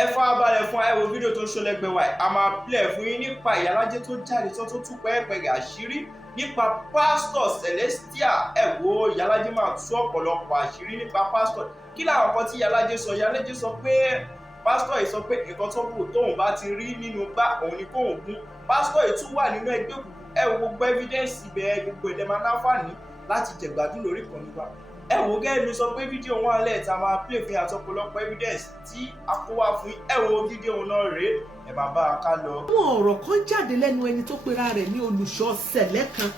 ẹ farabalẹ̀ fún ẹ wo fídíò tó ń ṣó lẹ́gbẹ̀ẹ́ wa a máa play fún yín nípa Ìyálàjé tó jáde tó tú pẹ́ẹ́pẹ́ẹ́ àṣírí nípa pásítọ̀ lèsítìà. ẹ wo Ìyálàjé máa tú ọ̀pọ̀lọpọ̀ àṣírí nípa pásítọ̀. kí làwọn kan tí Ìyálàjé sọ? Ìyálàjé sọ pé pásítọ̀ yìí sọ pé nǹkan tó kù tóun bá ti rí nínú gbá òun ni kóun gún. pásítọ̀ yìí tún wà nínú ẹgbẹ́ òkùnkùn. ẹ wo gbogbo evidence ibẹ̀ gbogbo ẹ̀dẹ̀ máa náfààní láti jẹ̀gbádùn lórí ìkànnì wa. ẹ wò gẹ́gẹ́ bí sọ pé fídíò wọn alẹ́ ta máa play fún yàtọ̀ ọ̀pọ̀lọpọ̀ evidence tí a kó wá fún. ẹ wo fídíò náà rèé, ẹ bá bá a ká lọ. àwọn ọ̀rọ̀ kan jáde lẹ́nu ẹni tó pera rẹ̀ ní olùṣọ́ sẹ̀lẹ̀ kan,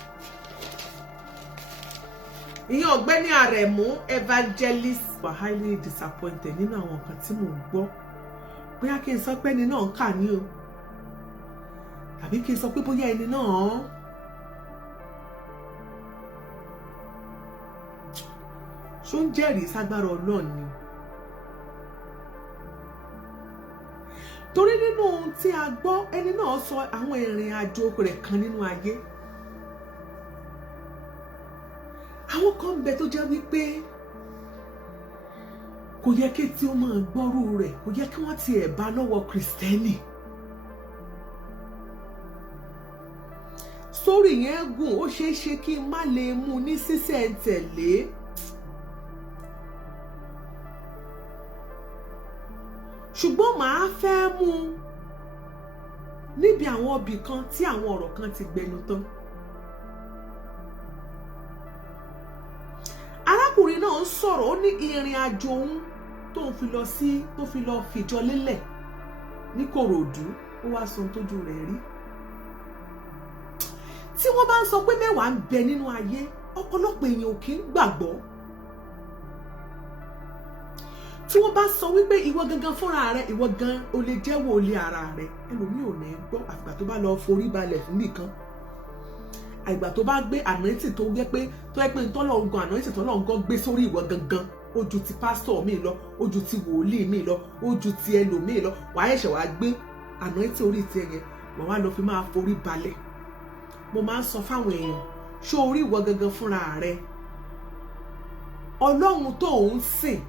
ìyẹn ọ̀gbẹ́ni Àrẹ̀mú evangelist. were highly disappointed nínú àwọn nǹkan tí mò ń gbọ́. bóyá kí n sọ pé ẹni náà ń kà ní o, tàbí kí n sọ pé bóyá ẹni náà ṣó ń jẹ́rìí ságbára Ọlọ́run ni. torí nínú ohun tí a gbọ́, ẹni náà sọ àwọn ìrìn àjò rẹ̀ kan nínú ayé. àwọn kan ń bẹ tó jẹ́ wípé kò yẹ kí tí ó máa gbọ́rú rẹ̀, kò yẹ kí wọ́n tiẹ̀ bá lọ́wọ́ Kristẹni. sórí yẹn gùn, ó ṣeé ṣe kí n má lè mú ní sísẹ̀ntẹ̀lé. ṣùgbọ́n màá fẹ́ mú níbi àwọn ibì kan tí àwọn ọ̀rọ̀ kan ti gbẹnu tán. arákùnrin náà ń sọ̀rọ̀, ó ní ìrìn àjò òun tó fi lọ fìjọ lélẹ̀ ní Kòròdú, ó wá sọ tójú rẹ̀ rí. tí wọ́n bá ń sọ pé mẹ́wàá ń bẹ nínú ayé, ọ̀pọ̀lọpọ̀ èèyàn ò kí ń gbàgbọ́. tí wọ́n bá sọ wípé ìwọ gangan fúnra rẹ, ìwọ gan o lè jẹ́wọ́ olè ara rẹ, ẹlòmíì ò ní gbọ́ àgbà tó bá lọ forí balẹ̀ fún nìkan, àgbà tó bá gbé ànáìtì tó yẹ pé tọ́lọ̀ ń gan ànáìtì tọ́lọ̀ ń gan gbé sórí ìwọ gangan, ó ju ti pásítọ̀ mi lọ, ó ju ti wòlíì mi lọ, ó ju ti ẹlòmíì lọ. wàá ẹ̀ṣẹ̀ wàá gbé ànáìtì orí ti ẹ̀yẹn wọ́n wá lọ fi máa forí balẹ̀. mo máa ń sọ fáwọn èèyàn, ṣó orí ìwọ gangan fúnra rẹ, Ọlọ́run tó ń sìn,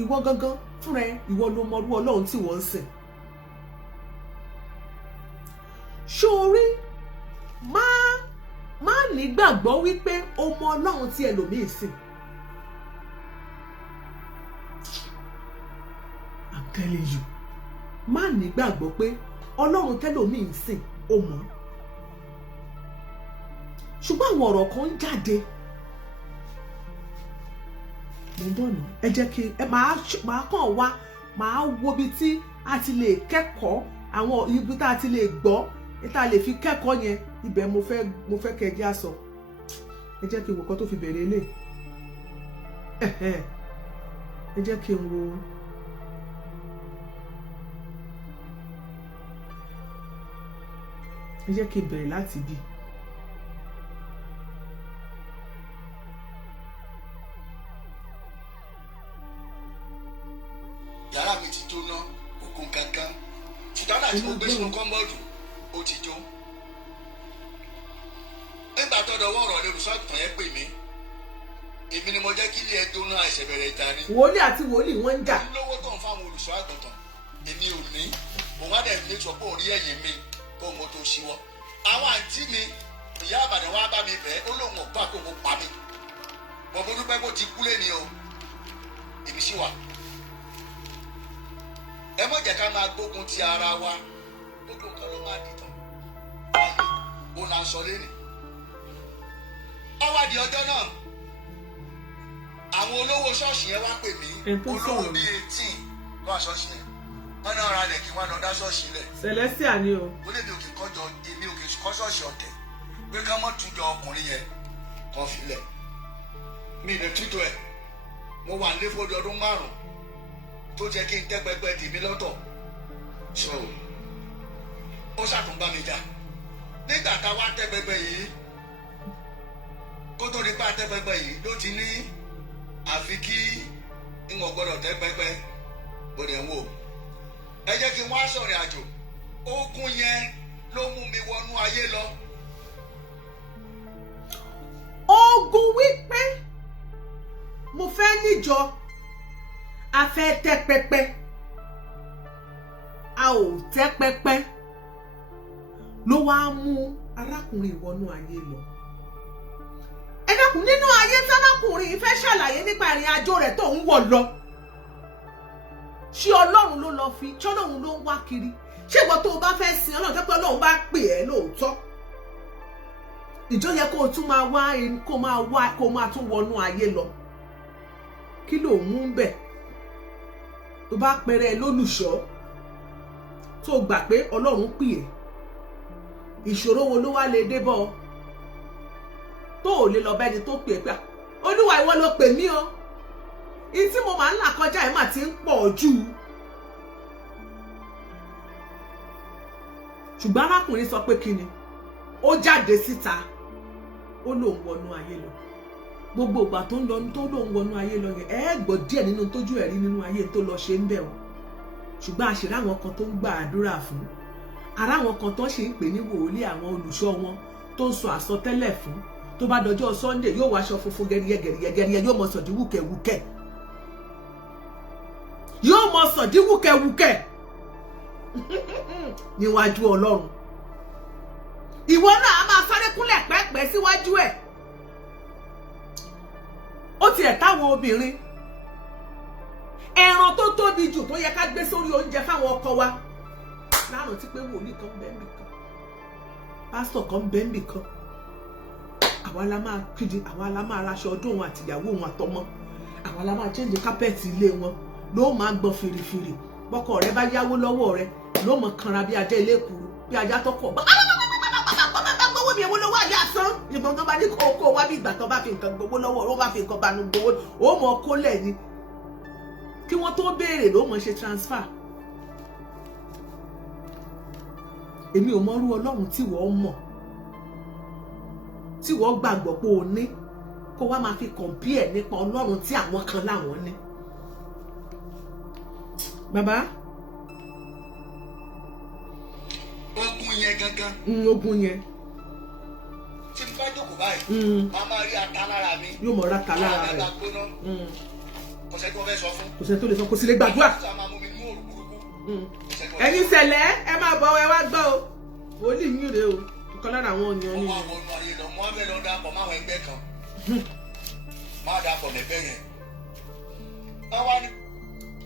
ìwọ gangan fúnra ẹ, ìwọ ló mọrú Ọlọ́run tí wọ́n ń sìn. ṣó orí má nígbàgbọ́ wípé o mọ Ọlọ́run tí ẹlòmíì sìn. I'm telling you, má nígbàgbọ́ pé Ọlọ́run tẹ́lòmíì sìn o mọ̀. ṣùgbọ́n àwọn ọ̀rọ̀ kan ń jáde. mo ń bọ̀ nù, ẹ jẹ́ kí máa kàn wá, máa wo ibi tí a ti lè kẹ́kọ̀ọ́, àwọn ibi tá a ti lè gbọ́, tá a lè fi kẹ́kọ̀ọ́ yẹn, ibẹ̀ mo fẹ́ kẹ́ ẹ jẹ́ àsọ. ẹ jẹ́ kí n wo kan tó fi bẹ̀rẹ̀ ilé. ẹ jẹ́ kí n wo. ẹ jẹ́ kí n bẹ̀rẹ̀ láti bí. yàrá mi ti jóná, òkun kankan ṣùgbọ́n àti mo gbé sínú kọ́ńbọ́ọ̀dù ó ti jó. nígbà tó dọwọ́ ọ̀rọ̀ lè olùṣọ́ àgùntàn yẹn pè mí, èmi ni mo jẹ́ kí ilé ẹ jóná, àìṣẹ̀ bẹ̀rẹ̀ ìta ni. wòlíì àti wòlíì wọ́n ń jà. lówó tó ń fáwọn olùṣọ́ àgùntàn èmi ò ní, òun á dẹ̀ ní sọ pé òun rí ẹ̀yìn mi kó mo tó ṣíwọ́. àwọn àǹtí mi ìyá àbàdàn wa bá mi bẹ́ẹ̀, ó lóun ò gbà kó mo pa mí. mo dúpẹ́ kó ti kú lé ni o, èmi sì wà. ẹ mọ̀ jẹ́ ká máa gbógun ti ara wa, gbogbo nǹkan ló máa dìtàn. òun là ń sọ lé ní. ọwọ́ di ọjọ́ náà, àwọn olówó ṣọ́ọ̀ṣì yẹn wá pè mí, olówó bíi 18 lọ́wọ́ ṣọ́ọ̀ṣì yẹn. wọ́n náà ra rẹ̀ kí wọ́n lọ dá ṣọ́ọ̀ṣì lẹ̀. Celestia ni o. ó lè mi ò kì í kọ́jọ, èmi ò kì í kọ́ ṣọ́ọ̀ṣì ọ̀tẹ̀ pé ká mọ́ túnjọ ọkùnrin yẹn kan filẹ̀. mi ì lè túnjọ ẹ̀, mo wà nílé fún ọdún 5 tó jẹ́ kí n tẹ́ pẹpẹ tèmi lọ́tọ̀. so ó ṣàtúnbá mi jà. nígbà tá a wá tẹ́ pẹpẹ yìí, kó tó ní bá tẹ́ pẹpẹ yìí ló ti ní àfi kí n ò gbọ́dọ̀ tẹ́ pẹpẹ bòdè ń wò. ẹ jẹ́ kí n wá sọ̀rìn àjò. ogun yẹn ló mú mi wọnú ayé lọ. ogun wípé mo fẹ́ níjọ, a fẹ́ tẹ́ pẹpẹ, ò tẹ́ pẹ́pẹ́ ló wá mú arákùnrin ìwọnú ayé lọ. Ẹ dákun, nínú ayé tárákùnrin fẹ́ ṣàlàyé nípa ìrìn àjò rẹ̀ tó ń wọ̀ lọ, ṣé Ọlọ́run ló lọ fi, ṣé Ọlọ́run ló ń wá kiri? Ṣé ìwọ tó o bá fẹ́ sin Ọlọ́run tẹ́pẹ́ Ọlọ́run bá pè ẹ́ lóòótọ́, ìjọ yẹ kó o tún máa wá kó máa tún wọnú ayé lọ? Kí ló mú ń bẹ̀? Tó bá pẹrẹ lólùṣọ́ tó gbà pé Ọlọ́run pè ẹ́, ìṣòro wo ló wá lè dé bọ́ ọ tó ò lè lọ bẹ́ni tó pè é pé Olúwa ìwọ ló pè mí o, ìyí tí mo máa ń là kọjá ẹ̀ mà ti ń pọ̀ jù. Ṣùgbọ́n arákùnrin sọ pé kí ni? Ó jáde síta, ó lóun wọnú ayé lọ. Gbogbo ìgbà tó ń lọ tó lóun wọnú ayé lọ yẹn, ẹ gbọ́ díẹ̀ nínú tójú ẹ̀rí nínú ayé tó lọ ṣe ń bẹ̀ o. Ṣùgbọ́n àṣírí àwọn kan tó ń gba àdúrà fún, ara àwọn kan tó ṣe ń pè ní wòlíì, àwọn olùṣọ́ wọn tó ń sọ àsọtẹ́lẹ̀ fún, tó bá dọjọ́ Sunday yóò wọ aṣọ funfun gẹ̀rìyẹ yóò mọ sọ̀dí wùkẹ̀wùkẹ̀, yóò mọ sọ̀dí wùkẹ̀wùkẹ̀ níwájú Ọlọ́run. Ìwọ náà a máa sáré kúnlẹ̀ pẹ́pẹ́ síwájú ẹ̀. Ó tiẹ̀ táwọn obìnrin, ẹran tó tóbi jù tó yẹ ká gbé sórí oúnjẹ fáwọn ọkọ wa, láàrín tí pé wòlíì kan bẹ́ẹ̀ nìkan, pásítọ̀ kan bẹ́ẹ̀ nìkan, àwa la máa kiri, àwa la máa raṣọ ọdún wọn àtìyàwó wọn àtọmọ, àwa la máa change kápẹ́ẹ̀tì ilé wọn, ló máa gbọ́n fìrìfìrì. Bọ́kọ rẹ bá yáwó lọ́wọ́ rẹ ló mọ̀ kanra bí ajá ilé kuru, bí ajá tọkọ̀ gbowó mi owó lọ́wọ́ àyà sán. Ìgbọ̀n tó bá ní kó wá bí ìgbà tó bá fi nǹkan gbowó lọ́wọ́, ó bá fi nǹkan banu gbowó, ó mọ̀ kólẹ̀ ni. Kí wọ́n tó béèrè ló mọ̀ ṣe transfer. Èmi ò mọrú Ọlọ́run tí wọ́n mọ̀, tí wọ́n gbàgbọ́ pé o ní, kó wá máa fi compare nípa Ọlọ́run tí àwọn kan láwọn ní. Bàbá, ogun yẹn gangan. Ogun yẹn. Tí n bá jókòó báyìí, máa máa rí ata lára mi. Yóò mọ̀ ra ta lára rẹ̀. Kò sẹ́ tó fẹ́ sọ fún. Kò sẹ́ tó lè sọ, kò sí lè gbàdúrà. Ẹ̀yin ṣẹlẹ̀ ẹ máa bọ̀ ẹ wá gbọ́ o. Wòlíì yín rèé o. Ìkan lára àwọn ènìyàn ni. Ọmọ àwọn ọmọ ayé lọ, wọ́n fẹ́ lọ dàpọ̀ máwọn ẹgbẹ́ kan. Máa dàpọ̀ mẹ́gbẹ́ yẹn.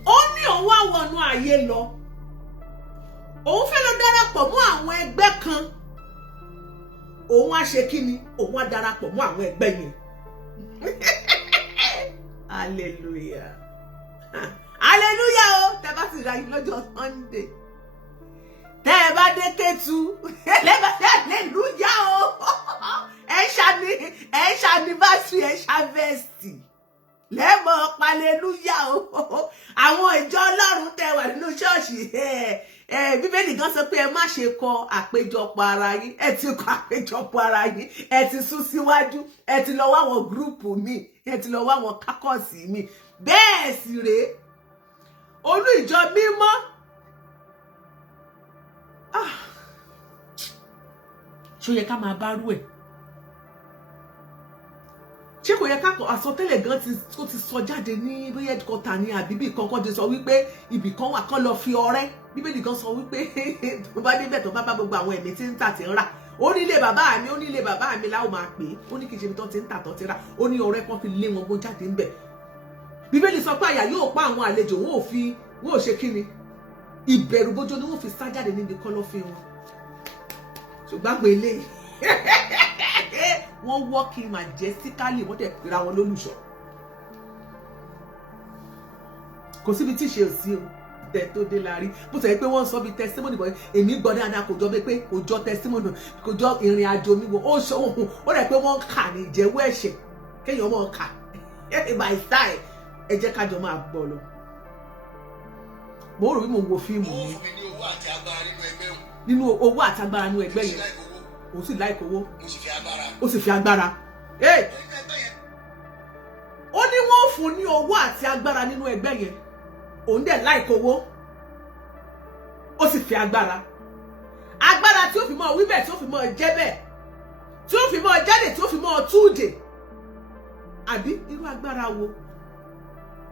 Ó ní òun wá wọnú ayé lọ. Òun fẹ́ lọ darapọ̀ mọ́ àwọn ẹgbẹ́ kan. Òun á ṣe kí ni? Òun á darapọ̀ mọ́ àwọn ẹgbẹ́ yẹn. Hallelujah. Hallelujah o. Tẹ́ bá ti ra yín lọ́jọ́ Sunday. Tẹ́ ẹ bá dé Kétu. Hallelujah o. Ẹ ṣàníbàṣì, ẹ ṣàvẹ́sì. Lẹ́mọ̀ hallelujah o. Àwọn ìjọ Ọlọ́run tẹ́ wà nínú ṣọ́ọ̀ṣì. Bíbélì gan sọ pé ẹ má ṣe kọ àpéjọpọ̀ ara yín. Ẹ ti kọ àpéjọpọ̀ ara yín. Ẹ ti sún síwájú. Ẹ ti lọ wá àwọn gúrùpù mi. Ẹ ti lọ wá àwọn kákọ́ọ̀sì mi. Bẹ́ẹ̀ sì rèé, olú ìjọ mímọ́. Ṣó yẹ ká máa bá rú ẹ̀? Ṣé kò yẹ ká kọ àsọtẹ́lẹ̀ gan tó ti sọ jáde ní bóyá ẹ̀dkọ́tà ní àbíbí kankan ti sọ wípé ibì kan wà kán lọ fi ọrẹ. Bíbélì kan sọ wípé tó bá débẹ̀ tó bá bá gbogbo àwọn ẹ̀mí tí ń tà tí ń rà. Ó ní ilé bàbá mi, ó ní ilé bàbá mi láwọn máa pè é. Ó ní kì í ṣe ibi tó ti ń tà tó ti rà. Ó ní ọrẹ kan fi lé wọn gbó jáde ń bẹ̀. Bíbélì sọ pé àyà yóò pa àwọn àlejò, wọn ò ṣe kí ni? Ìbẹ̀rù bójó ni wọ́n fi sá jáde níbi kọ́lọ́fín wọn. Ṣùgbọ́n àgbẹ̀ eléyìí wọ́n wọ́ọ̀kì majestically, wọ́n tẹ̀ pera wọn lólùṣọ́. Kò síbi tí ìṣe ò sí o, tẹ̀ tó dé la rí. Bó ṣe pé wọ́n sọ bí testimony bọ̀, èmi gbọ́ dáadáa kò jọ pé kò jọ testimony, kò jọ ìrìn àjò mi wò. Ó rẹ̀ pé wọ́n kà ní ìjẹ́wọ́ ẹ̀ṣẹ̀ kéèyàn mọ̀ ká. By style, ẹ jẹ́ ká jọ máa bọ̀ lọ. Mo rò bí mo wo fíìmù mi. Nínú owó àti agbára nínú ẹgbẹ́ yẹn. Ó sì láìkó owó. Ó sì fi agbára. Ó ní wọ́n fún ní owó àti agbára nínú ẹgbẹ́ yẹn. Òun dẹ̀ láìkó owó. Ó sì fi agbára. Agbára tí ó fi mọ́ wí bẹ́ẹ̀, tí ó fi mọ́ jẹ́ bẹ́ẹ̀, tí ó fi mọ́ jáde, tí ó fi mọ́ túùdè. Àbí irú agbára wo?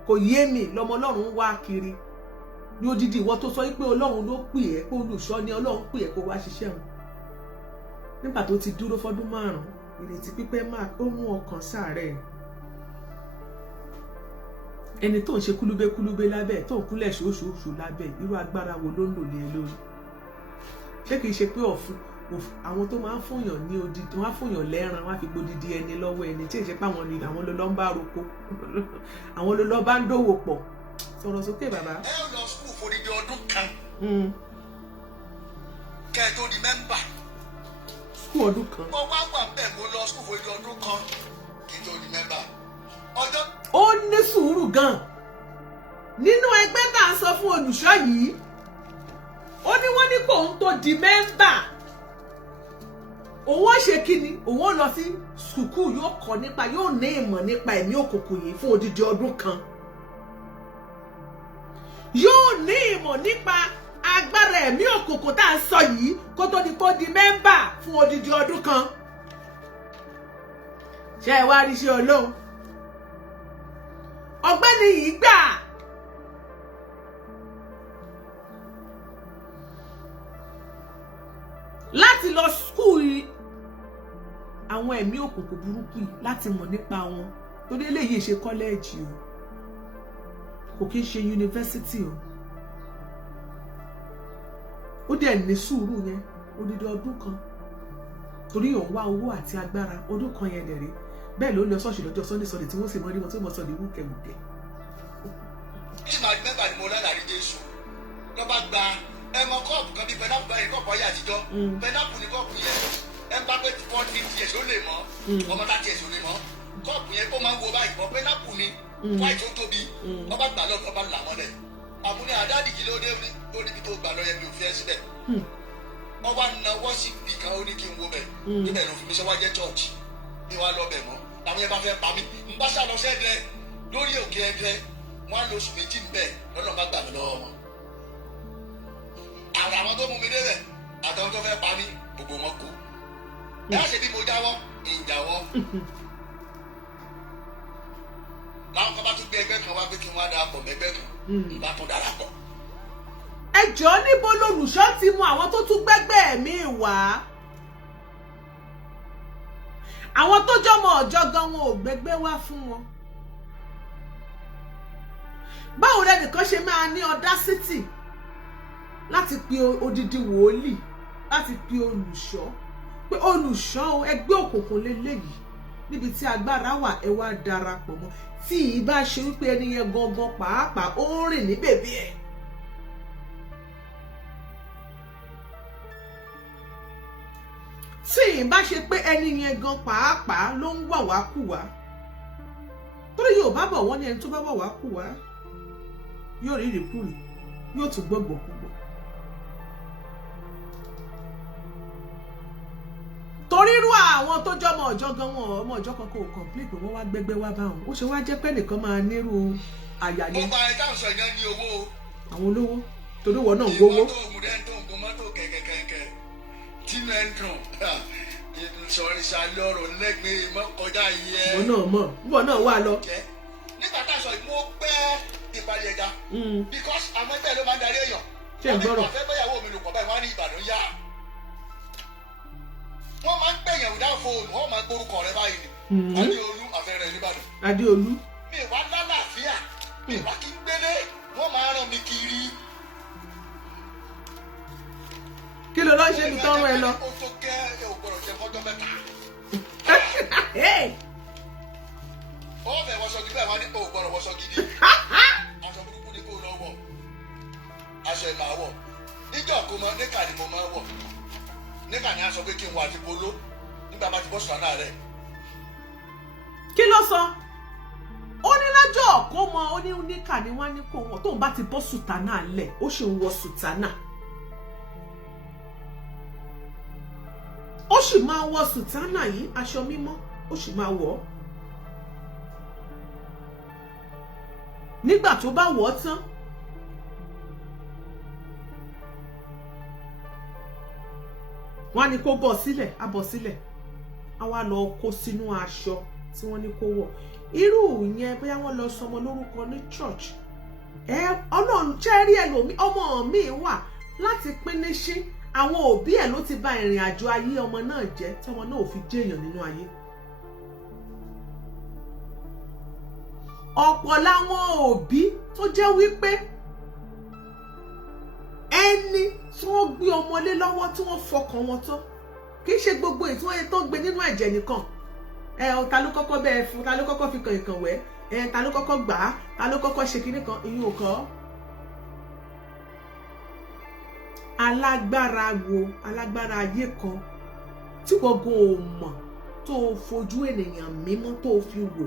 Kò yé mi lọ́mọ Ọlọ́run wá kiri. ní odidi ìwọ tó sọ pé Ọlọ́run ló pè ẹ́, pé olùṣọ́ ni Ọlọ́run pè ẹ́ kó wá ṣiṣẹ́ wọn. Nígbà tó ti dúró fọ́dún 5, ìrètí pípẹ́ máa ó mú ọkàn ṣàárẹ̀. Ẹni tó ń ṣe kúlúbé lábẹ́, tó ń kúnlẹ̀ ṣoṣooṣù lábẹ́, irú agbára wo ló ń lò lé lórí? Ṣé kìí ṣe pé àwọn tó máa ń fòyàn ní odidi, wọ́n á fòyàn lẹ́ran, wọ́n á fi gbódidi ẹni lọ́wọ́ ẹni, tí èṣe pé àwọn ló lọ́ ń bá roko, àwọn ló lọ́ bá ń dòwò pọ̀. Sọ̀rọ̀ sókè bàbá. Ẹ lọ skul fòdìdí ọdún kan. Kẹ́ ẹ tó di mẹ́mbà. Skul ọdún kan. Mo wá wà bẹ́ẹ̀, mo lọ skul fòdìdí ọdún kan kí n tó di mẹ́mbà. Ọjọ́. Ó ní sùúrù gan. Nínú ẹgbẹ́ tá à ń sọ fún olùṣọ́ yìí, ó ní wọ́n ní kò ń tó di mẹ́mbà. Òun ó ṣe kíni? Òun ó lọ sí sùkúù, yóò kọ́ nípa, yóò ní ìmọ̀ nípa ẹ̀mí òkùnkùn yìí fún odidi ọdún kan. Yóò ní ìmọ̀ nípa agbára ẹ̀mí òkùnkùn tá à ń sọ yìí kó tó di pé ó di mẹ́mbà fún odidi ọdún kan. Ṣé ẹ wá rí iṣẹ́ Ọlọ́run? Ọ̀gbẹ́ni yìí gbà. Láti lọ skúù àwọn ẹ̀mí òkùnkùn burúkú yìí, láti mọ̀ nípa wọn. Torí eléyìí ṣe kọ́lẹ́ẹ̀jì o, kò kí ń ṣe yunifásítì o. Ó dẹ̀ ní sùúrù yẹn odidi ọdún kan, torí òun wá owó àti agbára. Ọdún kan yẹn dẹ̀ rí bẹ́ẹ̀ ló lọ ṣọ́ọ̀ṣì lọ́jọ́ Sunday tí wọ́n sì mọ́ rí wọn tí wọ́n sọ ní wúkẹ́wúkẹ́. Ní màá mẹ́mbà ni mo lálàrí Jésù ló bá gba ẹmọ kọ́ọ̀pù kan bíi pẹnápù báyìí, kọ́ọ̀pù ayé àtijọ́, pẹnápù ni kọ́ọ̀pù yẹn, ẹ bá pé 40 years ó lè mọ́, ọmọ 30 years ó lè mọ́. Kọ́ọ̀pù yẹn ó máa ń wo báyìí, bọ́ pẹnápù ni white ó tóbi, wọ́n bá gbà lọ́dún, wọ́n bá là mọ́lẹ̀. Àbúrò àdáàdì kí ló dé níbi tó gbà lọ́yẹ mi ò fi ẹ́ síbẹ̀. Wọ́n wá nawọ́ sí ibì kan, ó ní kí n wo bẹ̀, níbẹ̀ ló fi mi sọ́wọ́ jẹ́ church, ní wàá lọ bẹ̀ mọ́. Àwọn yẹn bá fẹ́ pa mí, n bá sá lọ sẹ́dẹ̀ lórí òkè ẹ̀dẹ̀, wọ́n á lo oṣù méjì ń bẹ̀, lọ́nà bá gbà mí lọ́wọ́ wọn. Àwọn tó mú mi débẹ̀ àtàwọn tó fẹ́ pa mí, gbogbo wọn kú. Ẹ ṣe bí mo jáwọ́, ìjáwọ́. Láwọn kan bá tún gbé ẹgbẹ́ kan wá pé kí wọ́n á darapọ̀ mẹ́gbẹ́ kan, n bá tún darapọ̀. Ẹ jọ̀ọ́, níbo lolùṣọ́ ti mú àwọn tó tún gbẹ́gbẹ́ mi wá? Àwọn tó jọmọ ọjọ́ gan wọn ò gbẹ́gbẹ́ wá fún wọn. Báwo lẹ́nìkan ṣe máa ní audacity láti pe odidi wòlíì, láti pe olùṣọ́, pé olùṣọ́ ẹgbẹ́ òkùnkùn lélẹ́yìí níbi tí agbára wà, ẹ wá darapọ̀ mọ́, tí ì bá ṣe wípé ẹni yẹn gangan pàápàá ó ń rìn ní bèbí ẹ̀. Tí ì bá ṣe pé ẹni yẹn gan pàápàá ló ń wà wá kù wá. Torí Yorùbá bọ̀ wọ́n ní ẹni tó bá wà wá kù wá yóò rí ìrìkúrì, yóò tún gbọ́gbọ́ púpọ̀. Torí irú àwọn tó jọmọ ọjọ́ gan wọn, ọmọ ọjọ́ kan kò complete pé wọ́n wá gbẹ́gbẹ́ wá bá wọn. Ó ṣe wá jẹ́ pé nìkan máa nírú àyà yẹn. Mo bá ẹ dáhùn sọ yẹn ní owó. Àwọn olówó, torí wọn náà ń gbowó. Ìwọ́n tó òmùdẹ́ tó ń gun mọ́tò kẹ̀kẹ̀kẹ̀kẹ̀ tínú ẹ̀ ń dùn. Sọ̀rọ̀ ìṣàlẹ̀ ọ̀rọ̀ lẹ́gbẹ̀ẹ́ mọ́ kọjá yẹ. Ìwọ náà mọ̀, ìwọ náà wà lọ. Nígbà tá a sọ mo pẹ́ ìpàdé ẹja. Because àwọn ẹgbẹ́ ló máa ń darí èèyàn. Ṣé ń gbọ́rọ̀? Wọ́n fẹ́ bẹ́yàwó mi lò pọ̀ báyìí, wọ́n á ní Ìbàdàn yá. Wọ́n máa ń pèyàn without phone, wọ́n máa gbórúkọ rẹ báyìí ni. Adéolú àfẹ́rẹ́ Ìbàdàn. Adéolú. Mi wá lálàáfíà, mi wá kí n gbélé, wọ́n máa rán mi kiri. Kí ló lọ́ ṣe ibi tọ́rọ ẹ lọ? Ó tó gẹ́ ẹ ò gbọ́dọ̀ jẹ fọ́jọ́ mẹ́ta. Ó fẹ́ wọṣọ gidi báyìí, wọ́n á ní o ò gbọ́dọ̀ wọṣọ gidi. Aṣọ burúkú ni kò lọ wọ̀. Aṣọ ẹ̀ máa wọ̀. Níjọ́ kó mọ níkà ni mo máa wọ̀. Níkà ni a sọ pé kí n wọ àti polo nígbà bá ti bọ́ sùtánà rẹ̀. Kí ló sọ? Ó ní lọ́jọ́ kó mọ, ó ní níkà ni wọ́n á ní kó wọ̀, tóun bá ti bọ́ sùtánà lẹ̀, ó ṣì ń wọ sùtánà. Ó sì máa wọ sùtánà yìí, aṣọ mímọ́, ó sì máa wọ̀ ọ́. Nígbà tó bá wọ̀ ọ́ tán, wọ́n á ní kó bọ́ sílẹ̀, á bọ́ sílẹ̀, á wá lọ kó sínú aṣọ tí wọ́n ní kó wọ̀. Irú yẹn bóyá wọ́n lọ sọmọ lórúkọ ní church, Ọlọ́run ṣe rí ẹlòmí ọmọ mi wà láti pín níṣí àwọn òbí ẹ̀ ló ti bà ìrìn àjò ayé ọmọ náà jẹ́ tí ọmọ náà ò fi jẹ́yàn nínú ayé. Ọ̀pọ̀ láwọn òbí tó jẹ́ wípé ẹni tí wọ́n gbé ọmọ lé lọ́wọ́ tí wọ́n fọkàn wọn tó kì í ṣe gbogbo èyí tí wọ́n tó gbé nínú ẹ̀jẹ̀ nìkan. Ta ló kọ́kọ́ bẹ́ẹ̀ fún, ta ló kọ́kọ́ fi kàn ìkàn wẹ́, ta ló kọ́kọ́ gbà á, ta ló kọ́kọ́ ṣe kinní kan, ìyún kọ́. Alágbára ayé kan tí wọ́n gan ò mọ̀ tó fojú ènìyàn mímọ́ tó fi wò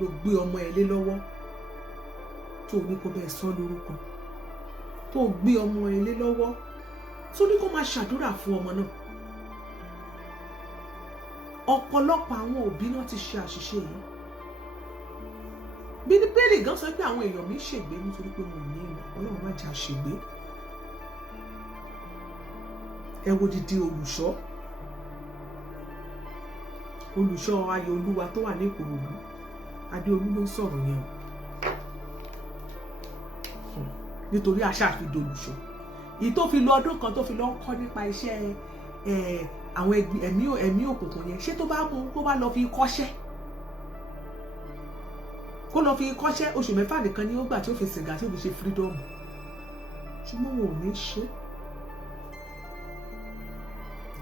ló gbé ọmọ ẹ̀ lé lọ́wọ́ tó ní kó bẹ́ẹ̀ sọ lórúkọ, tó gbé ọmọ ẹ̀ lé lọ́wọ́ tó ní kó máa ṣàdúrà fún ọmọ náà. Ọ̀pọ̀lọpọ̀ àwọn òbí náà ti ṣe àṣìṣe yìí. Bí ní bẹ́ẹ̀lì gan sọ pé àwọn èèyàn mi ṣègbé nítorí pé mo ní ìmọ̀, Ọlọ́run má jà ṣègbé. Ẹ wo dídí olùṣọ́ ayé olúwa tó wà ní Ìkòròdú, Adéolú ló ń sọ̀rọ̀ yẹn o nítorí àṣà àfidò olùṣọ́ èyí tó fi lọ ọdún kan tó fi lọ kọ́ nípa iṣẹ́ àwọn ẹ̀mí òkùnkùn yẹn. Ṣé tó bá mú tó bá lọ fi kọ́ṣẹ́ kó lọ fi kọ́ṣẹ́ oṣù 6 nìkan ni ó gbà tí ó fi sìgá tí ó fi ṣe freedom, ṣùgbọ́n wọn ò ní ṣe.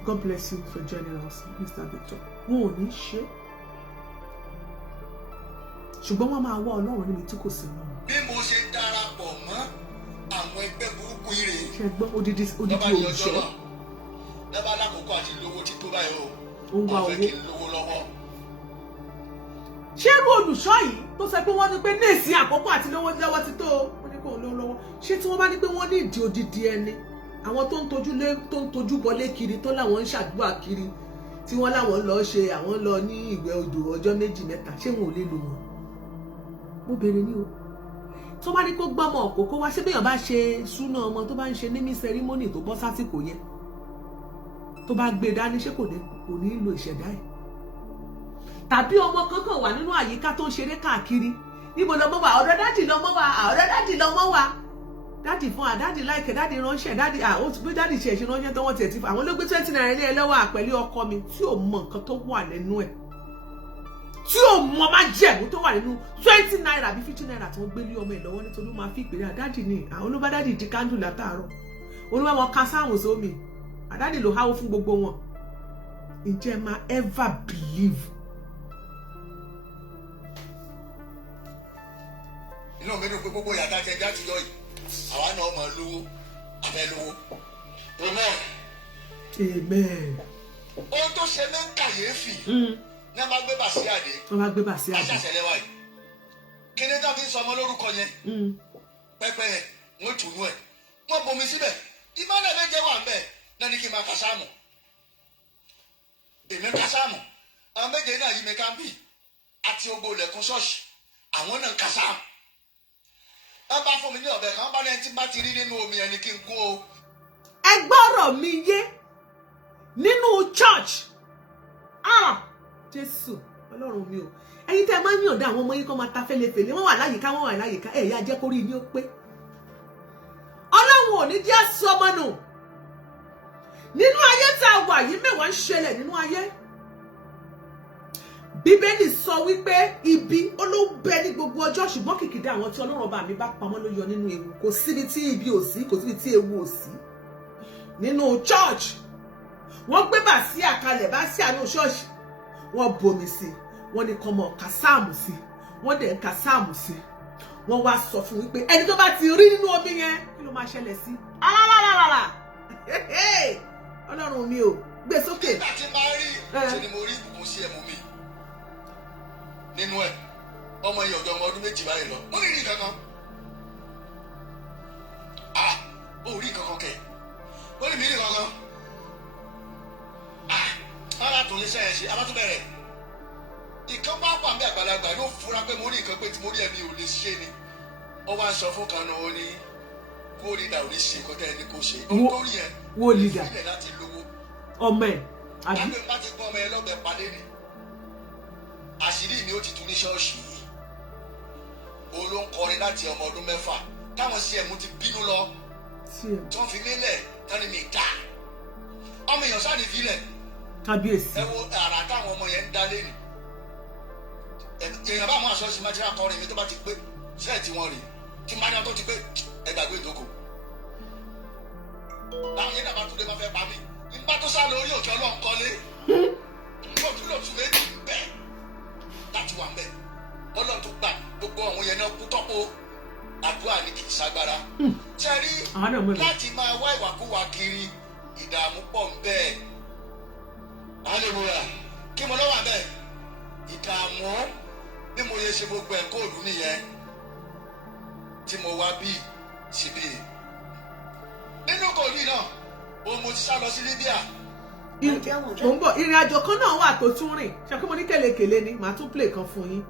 God bless you for joining us, Mr. Victor. Wọn ò ní ṣe, ṣùgbọ́n wọ́n máa wá Ọlọ́run níbi tí kò sí náà. Bí mo ṣe darapọ̀ mọ́ àwọn ẹgbẹ́ burúkú ire. Ṣé gbọ́ odidi olùṣọ́? Lẹ́bàá lákòókò àti lówó tí tó báyìí o. Ó ń wá owó. Wọ́n fẹ́ kí n lówó lọ́wọ́. Ṣé irú olùṣọ́ yìí tó sọ pé wọ́n ní pé ní èsì àkókò àti lówó lọ́wọ́ ti tó wọ́n ní kó lówó lọ́wọ́, ṣé tí wọ́n bá ní pé wọ́n ní ìdí odidi ẹni, àwọn tó ń tojú bọlé kiri tó láwọn ń ṣàdúrà kiri tí wọ́n láwọn lọ ṣe àwọn lọ ní ìwẹ̀ odò ọjọ́ 2-3, ṣé wọn ò lè lò wọ́n? Mo béèrè ní o. Tó bá ní kó gbọ́mọ òkókó wá, ṣé béèyàn bá ṣe súná ọmọ tó bá ń ṣe nímí sẹrímónì tó bọ́ sásìkò yẹn tó bá gbé dání, ṣé kò ní lo ìṣẹ̀dá ẹ̀? Tàbí ọmọ kankan wà nínú àyíká tó ń ṣeré káàkiri, níbo lọmọ wà? Ọ̀dọ̀ dádì lọmọ wà, ọ̀dọ̀ dádì lọmọ wà. Dádì fún dádì láìkẹ́, dádì ránṣẹ́, dádì ó ti gbé dádì ṣe ránṣẹ́ tó wọ́n tiẹ̀ ti fún àwọn ló gbé 20 naira ní ẹ lọ́wọ́ àpẹ̀lẹ́ ọkọ mi tí ò mọ nǹkan tó wà nínú ẹ̀, tí ò mọ má jẹ̀mú tó wà nínú 20 naira àbí 50 naira tí wọ́n gbé lé ọmọ ẹ̀ lọ́wọ́ nítorí ó máa fi ìpèrè àdádì ni àwọn olóbá dádì di kándù látàárọ̀, olúwa wọn ka sáwọn sómi, àdádì ló háwó fún gbogbo wọn. Ǹjẹ́ máa ever believe? Inú mi dùn pé gbogbo yàtá jẹ jáde yọ yìí, àwa náà máa lówó, abẹ́ lówó. Amen. Ohun tó ṣe mí ń kàyéfì ní a máa gbé bàṣí àdé. Wọ́n máa gbé bàṣí àdé. Aṣàṣẹlẹ̀ wa yìí. Kí ni táwọn fi ń sọ ọmọ lórúkọ yẹn? Pẹ́pẹ́ yẹn, wọ́n tù nú ẹ̀. Wọ́n bomi síbẹ̀. Ìmọ̀lẹ̀ méje wà ń bẹ̀ náà ní kí n máa ka sáàmù. Èmi ka sáàmù. Àwọn méje náà yí mi ká ń bì. Àti ogbó ilẹ̀kùn ṣọ́ọ̀ṣì. Àwọn náà ń ka sáàmù. Wọ́n bá fún mi ní ọ̀bẹ kan, wọ́n bá lẹ́yìn tí bá ti rí nínú omi ẹni kí n kú o. Ẹ gbọ́rọ̀ mi yé nínú church. Jésù Ọlọ́run mi o. Ẹ̀yin tẹ́ máa ń yànda àwọn ọmọ yín kan máa ta fẹ́lẹ́fẹ́lẹ́, wọ́n wà láyìíká, ẹ̀yà jẹ́ kórí ní ó pé. Ọlọ́run ò ní jẹ́ sọmọ nù. Nínú ayé tá a wà yìí mẹ́wàá ń ṣẹlẹ̀ nínú ayé. Bíbélì sọ wípé ibi olóńbẹ ní gbogbo ọjọ́, ṣùgbọ́n kìkìdá àwọn tí Ọlọ́run ọba mi bá pamọ́ ló yọ nínú ewu. Kò síbi tí ibi ò sí, kò síbi tí ewu ò sí. Nínú church wọ́n gbé bàsíà kalẹ̀, bàsíà ní ṣọ́ọ̀ṣì, wọ́n bomi sí, wọ́n ní kọ́mọ ka sáàmù sí, wọ́n dẹ̀ ń ka sáàmù sí. Wọ́n wá sọ fún wípé ẹni tó bá ti rí nínú omi yẹn kí ló máa ṣẹlẹ̀ sí? Ọlọ́run mi ò gbé sókè. Nígbà tí máa rí ṣe ni mo rí ìbùkún sí ẹmu mi nínú ẹ̀. Ọmọ yìí ọ̀dọ́ ọmọ ọdún 2 báyìí lọ. Mo rí rí kankan. Ó rí kankan kẹ̀. Ó rí mi rí kankan. Ara tó lè ṣẹ́yẹ ṣe, abá tó bẹ̀rẹ̀. Ìkan bá wà ní àgbàlagbà ló fura pé mo rí nǹkan pé tí mo rí ẹ̀mí ò lè ṣe ni. Ó wá sọ fún kan náà ó ní kó rí dà ò ní ṣe kọ́tà ẹni kó ṣe. Ó tó rí ẹ̀. Wo leader. Ilẹ̀ láti lówó. Ọmọ ẹ̀. Àbí bá ti gbọ́ ọmọ ẹ lọ́gbẹ̀ẹ́ padé ni. Àṣírí ni ó ti tún ní ṣọ́ọ̀ṣì yìí. òun ló ń kọrin láti ọmọ ọdún 6 táwọn CM ti bínú lọ tí wọ́n fi nílẹ̀ tani mi dá ọmọ èèyàn sáà ní ìfilẹ̀ kábíyèsí. ẹ wo àrà táwọn ọmọ yẹn ń dá lẹ́nu èèyàn bá mú aṣọ sí májèlá kọrin mi tó bá ti pé ṣẹ́ẹ̀ tí wọ́n rí tí májèlá tó ti pé ẹgbàgbé ìdókò láwọn yẹn dàbà túnde máa fẹ́ pa mí nígbà tó sá lórí òkè ọlọ́run kọ́lé lóòtú méjì bẹ́ẹ̀ láti wà bẹ́ẹ̀ ọlọ́run tó gbà gbogbo àwọn yẹn náà kú tọ́pọ̀ àdúrà ní kì í ṣagbára ṣẹ́rí láti máa wá ìwàkúwà kiri ìdààmú pọ̀ ń bẹ́ẹ̀ hallelujah kí mo lọ́wọ́ bẹ́ẹ̀ ìdààmú bí mo yẹ ṣe gbogbo ẹ̀kọ́ òdu nìyẹn tí mo wá bí síbí nínú kòlí náà òun mo ti sá lọ sí Libya. mo ń bọ̀ ìrìn àjò kan náà wà tó tún rìn ṣe kí mo ní kélekèle ni màá tún play kan fún yín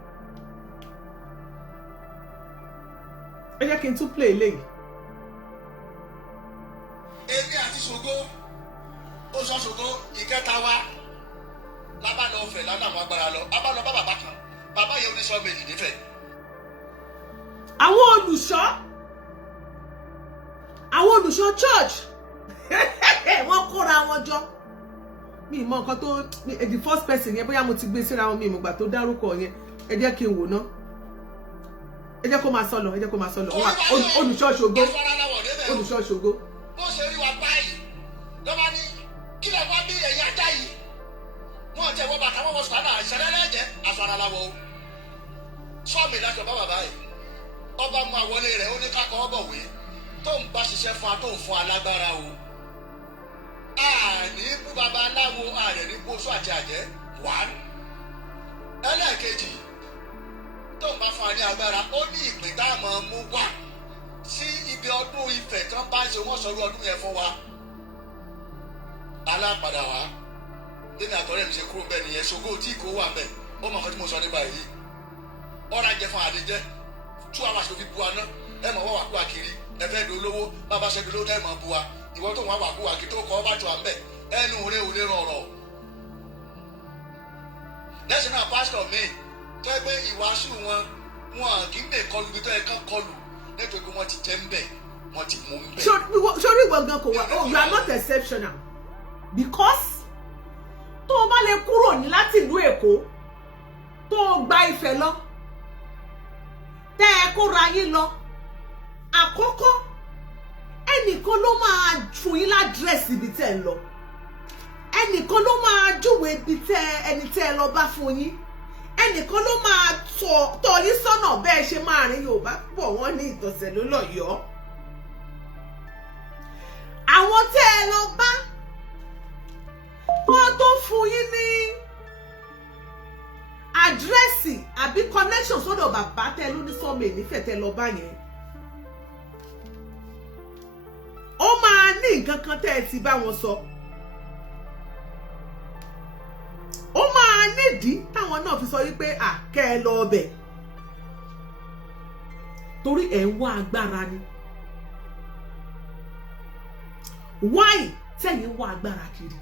ẹ jẹ́ kí n tún play eléyìí. èmi àti ṣògo ó sọ ṣògo ìkẹta wa lábá lọ fẹ ládàmú agbára lọ abá lọ bá bàbá kan bàbá yẹn oníṣọ méjì nífẹ̀ẹ́. àwọn olùṣọ́ church wọ́n kóra wọn jọ mi mọ nǹkan tó the first person yẹn bóyá mo ti gbé síra wọn mi ìmọ̀gbà tó dárúkọ yẹn ẹ jẹ́ kí n wò ná ẹ jẹ́ kó máa sọ lọ olùṣọ́ ṣògo. bó ṣe rí wa báyìí lọ́ba ní kí lè wá bí ẹ̀yà ajá yìí wọ́n jẹ́ wọ́n bàtà wọ́n wọ́n sùpàdà ìṣẹ̀lẹ̀ aṣọ ara láwọ̀ o sọ́ọ̀mì láṣọ bá bàbá yìí ọba mú àwọlé rẹ̀ ó ní kákọ́ ọ̀bọ̀wé tó ń bá ṣiṣẹ́ fún wa tó ń fún alágbára o àní bú baba aláwo ààrẹ ní bóṣù àti àjẹ́ wà ẹlẹ́ẹ̀kejì tó ń bá fún wa ní agbára ó ní ìpín tá a máa mú wá sí ibi ọdún Ifẹ̀ tí wọ́n bá ń ṣe wọ́n sọ̀rọ̀ ọdún yẹn fún wa alápadà wá lẹ́nu àtọ́rẹ́ mi ṣe kúrò bẹ́ẹ̀ nìyẹn ṣògo tí kò wà bẹ́ẹ̀ ó mọ̀ nǹkan tí mo sọ nípa èyí ọ̀rọ̀ ajẹ́ fún àdéjẹ́ 2 hours ló fi bu aná ẹ mọ̀ wọ́n wà kú àkiri ẹ fẹ́ di olówó bàbá ṣe di olówó ẹ mọ̀ bu wa ìwọ tó wà kú àkiri tó kọ́ ọ bá jọ à ń bẹ̀ ẹnu òré òré rọrọ̀ lẹ́sìn náà pásítọ̀ mi tó ẹ pé ìwàásù wọn kì í lè kọlu ibi tó ẹ kán kọlu nítorí pé wọ́n ti jẹ́ ń bẹ̀ wọ́n ti mú ń bẹ̀. sórí gbọ̀ngàn kò wá you are not exceptional because tó o bá lè kúrò ní láti ìlú Èkó tó o gba Ifẹ̀ lọ tẹ́ ẹ kóra yín lọ àkọ́kọ́ ẹnìkan ló máa fún yín ládírẹ́sì ibi tẹ́ ẹ lọ ẹnìkan ló máa júwe ibi tẹ́ ẹni tẹ́ ẹ lọ bá fún yín ẹnìkan ló máa tọ́ yín sọ́nà bẹ́ẹ̀ ṣe máa rìn Yorùbá pọ̀ wọ́n ní ìtọ̀sẹ̀ ló lọ́yọ̀ọ́ àwọn tẹ́ ẹ lọ bá wọ́n tó fún yín ní àdírẹ́sì àbí connection sọ́dọ̀ bàbá tẹ́ ló ní sọ́mọ ìnífẹ̀ẹ́ tẹ́ lọ bá yẹn ó máa ní nǹkan kan tẹ́ ẹ ti bá wọn sọ ó máa nídìí táwọn náà fi sọ wípé kẹ́ ẹ lọ ọbẹ̀ torí ẹ̀ ń wá agbára ni why tẹ́yìn wá agbára kiri.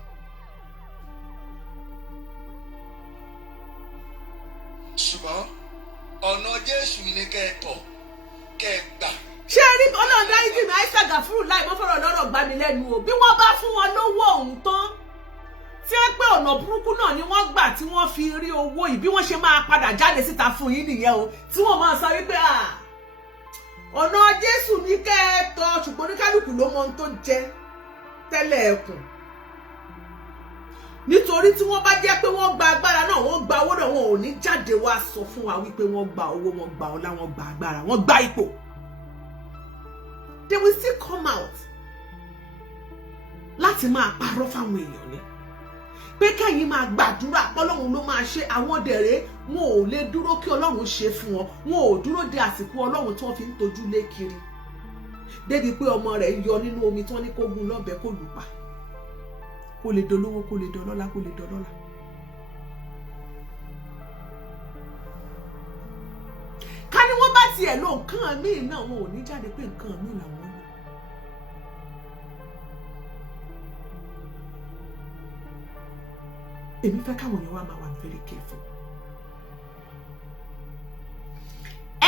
ṣùgbọ́n ọ̀nà Jésù ni kẹ́ ẹ tọ̀ kẹ́ ẹ gbà. ṣé rí ọlọ́run dáríjì mi àìsàn gàfúrú láì mọ́ fọ́rọ̀ lọ́rọ̀ gbá mi lẹ́nu o bí wọ́n bá fún wọn lówó ọ̀hún tán tí ó pé ọ̀nà burúkú náà ni wọ́n gbà tí wọ́n fi rí owó yìí bí wọ́n ṣe máa padà jáde síta fún yín nìyẹn o tí wọ́n máa sọ wípé ọ̀nà Jésù ní kẹ́ ẹ tọ̀ ṣùgbọ́n oníkálùkù ló mọ ohun tó jẹ tẹ́lẹ̀ ẹkùn nítorí tí wọ́n bá jẹ́ pé wọ́n gba agbára náà wọ́n gba owó náà wọn ò ní jáde wá sọ fún wa wípé wọ́n gba owó wọ́n gba ọlá wọ́n gba agbára wọ́n gba ipò they will still come out láti máa parọ́ fáwọn èèyàn ni pé kẹ́yìn máa gbàdúrà pọ́lọ́run ló máa ṣe àwọn dẹ̀rẹ́ wọn ò lè dúró kí ọlọ́run ṣe fún wọn wọn ò dúró de àsìkò ọlọ́run tí wọ́n fi ń tojú lé kiri débi pé ọmọ rẹ̀ yọ nínú omi tí wọ́n ní kó gún lọ́bẹ kó lù pa kó lè dolówó kó lè dọlọ́lá kó lè dọlọ́lá. ká ní wọ́n bá tiẹ̀ lo nǹkan míì náà wọn ò ní jáde pé nǹkan míì làwọn lò. èmi fẹ́ káwọn yẹn wá máa wà very careful.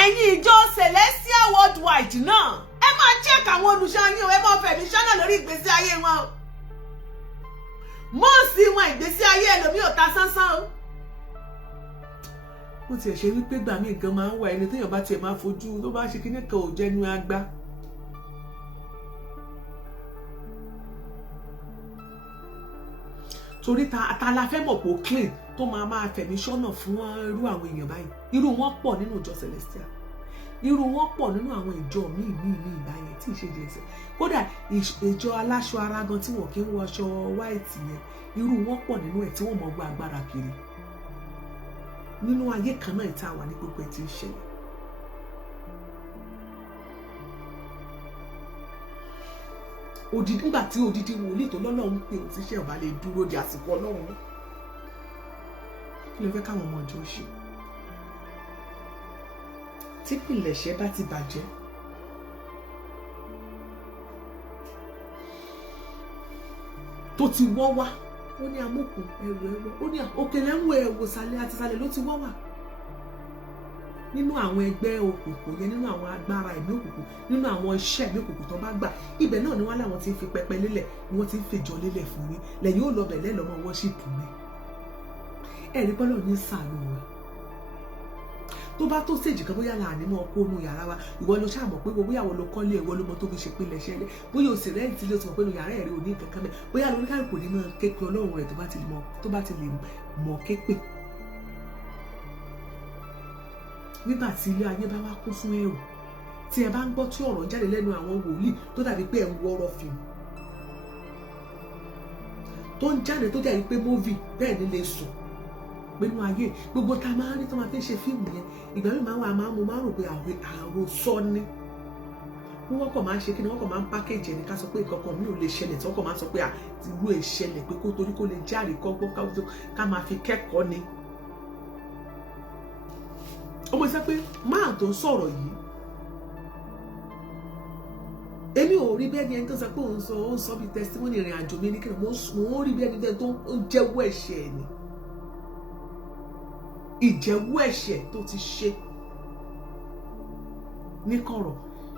ẹ̀yin ìjọ Celestial Worldwide náà ẹ máa check àwọn olùṣọ́ yín o, ẹ máa fẹ̀mí sọ́nà lórí ìgbésí ayé wọn o. Mọ́ọ̀sì wọn ìgbésí ayé ẹlòmíì ò ta sánsán o. Ó tiẹ̀ ṣe wípé gbà mí gan máa ń wà ẹni téèyàn bá tiẹ̀ máa fojú tó bá ṣe kíní kan ò jẹ́nu agbá. Torí ta la fẹ́ mọ̀ pé ó clean tó máa fẹ̀mí sọ́nà fún irú àwọn èèyàn báyìí. Irú wọn pọ̀ nínú ìjọ Celestial. Irú wọn pọ̀ nínú àwọn ìjọ míì báyẹn tí ì ṣe jẹsẹ̀. Kódà ìjọ aláṣọ ara gan tí wọn kì í wọṣọ white yẹn, irú wọn pọ̀ nínú ẹ̀ tí wọ́n mọ̀ gba agbára kiri. Nínú ayé kan náà ìta wà ní gbogbo ẹ̀ tí ń ṣẹlẹ̀. Nígbà tí odidi wòlíì tó lọ́lọ́run pé òtíṣẹ́ ọba lè dúró di àsìkò Ọlọ́run, kí ló fẹ́ káwọn ọmọ ọjọ́ ṣe? Tí ìpìlẹ̀ṣẹ̀ bá ti bàjẹ́, tó ti wọ́ wá, ó ní amókùn ẹrù ẹwọ́, ó ní òkèlè ń wo ẹ̀wò sàlẹ̀ àti sàlẹ̀ ló ti wọ́ wá. Nínú àwọn ẹgbẹ́ òkùnkùn yẹn, nínú àwọn agbára ẹ̀mí òkùnkùn, nínú àwọn iṣẹ́ ẹ̀mí òkùnkùn tó bá gbà, ibẹ̀ náà ni wọ́n láwọn ti ń fi pẹpẹ lélẹ̀, ni wọ́n ti ń fèjọ lélẹ̀ fún yín, lẹ́yìn ó lọ bẹ̀ lẹ́lọ́mọ wọ́ṣípù mi. Ẹ̀rí bọ́lọ̀ ní sàánú wa. Tó bá tó stage kan bóyá láàánú mọ́ ọkọ inú yàrá wa, ìwọ ló ṣàmọ̀ pé bóyá ìwọ ló kọ́lé, ìwọ ló mọ tó fi ṣe pínlẹ̀ ṣẹlẹ̀, bóyá o sì rẹ́ǹtì ló ti mọ̀ pé inú yàrá ẹ̀rí ò ní nǹkan kan mẹ́, bóyá lórí káàkiri ní máa ké pe Ọlọ́run rẹ̀ tó bá ti lè mọ̀ ké pè. Nígbà tí ilé ayé bá wá kún fún ẹ̀rù, tí ẹ bá ń gbọ́ tí ọ̀rọ̀ jáde lẹ́nu àwọn wòlíì tó dàbí pé ẹ̀ ń wọ́rọ̀ fíìmù, tó ń jáde tó dàbí pé móvì bẹ́ẹ̀ ni lè sùn nínú ayé gbogbo tá a máa ń rí tó máa fi ń ṣe fíìmù yẹn, ìgbà mi máa rò pé àròsọ ni wọ́n kàn máa ń ṣe kí ni wọ́n kàn máa ń pákéjì ẹni ká sọ pé nǹkan kan mi ò lè ṣẹlẹ̀ tí wọ́n kàn máa ń sọ pé àtìwú ẹ̀ ṣẹlẹ̀ pé kó torí kó lè járe kọ́gbọ́n ká máa fi kẹ́kọ̀ọ́ ni. Ọmọ ìṣẹ́ pé máa tó sọ̀rọ̀ yìí, èmi ò rí bí ẹni tó sọ pé ó ń sọ bí testimony ìrìn àjò mi ní kí ni mo ń rí bí ẹni tó ń jẹ́wọ́ ẹ̀ṣẹ̀ ni, ìjẹ́wọ́ ẹ̀ṣẹ̀ tó ti ṣe ní kọ̀rọ̀.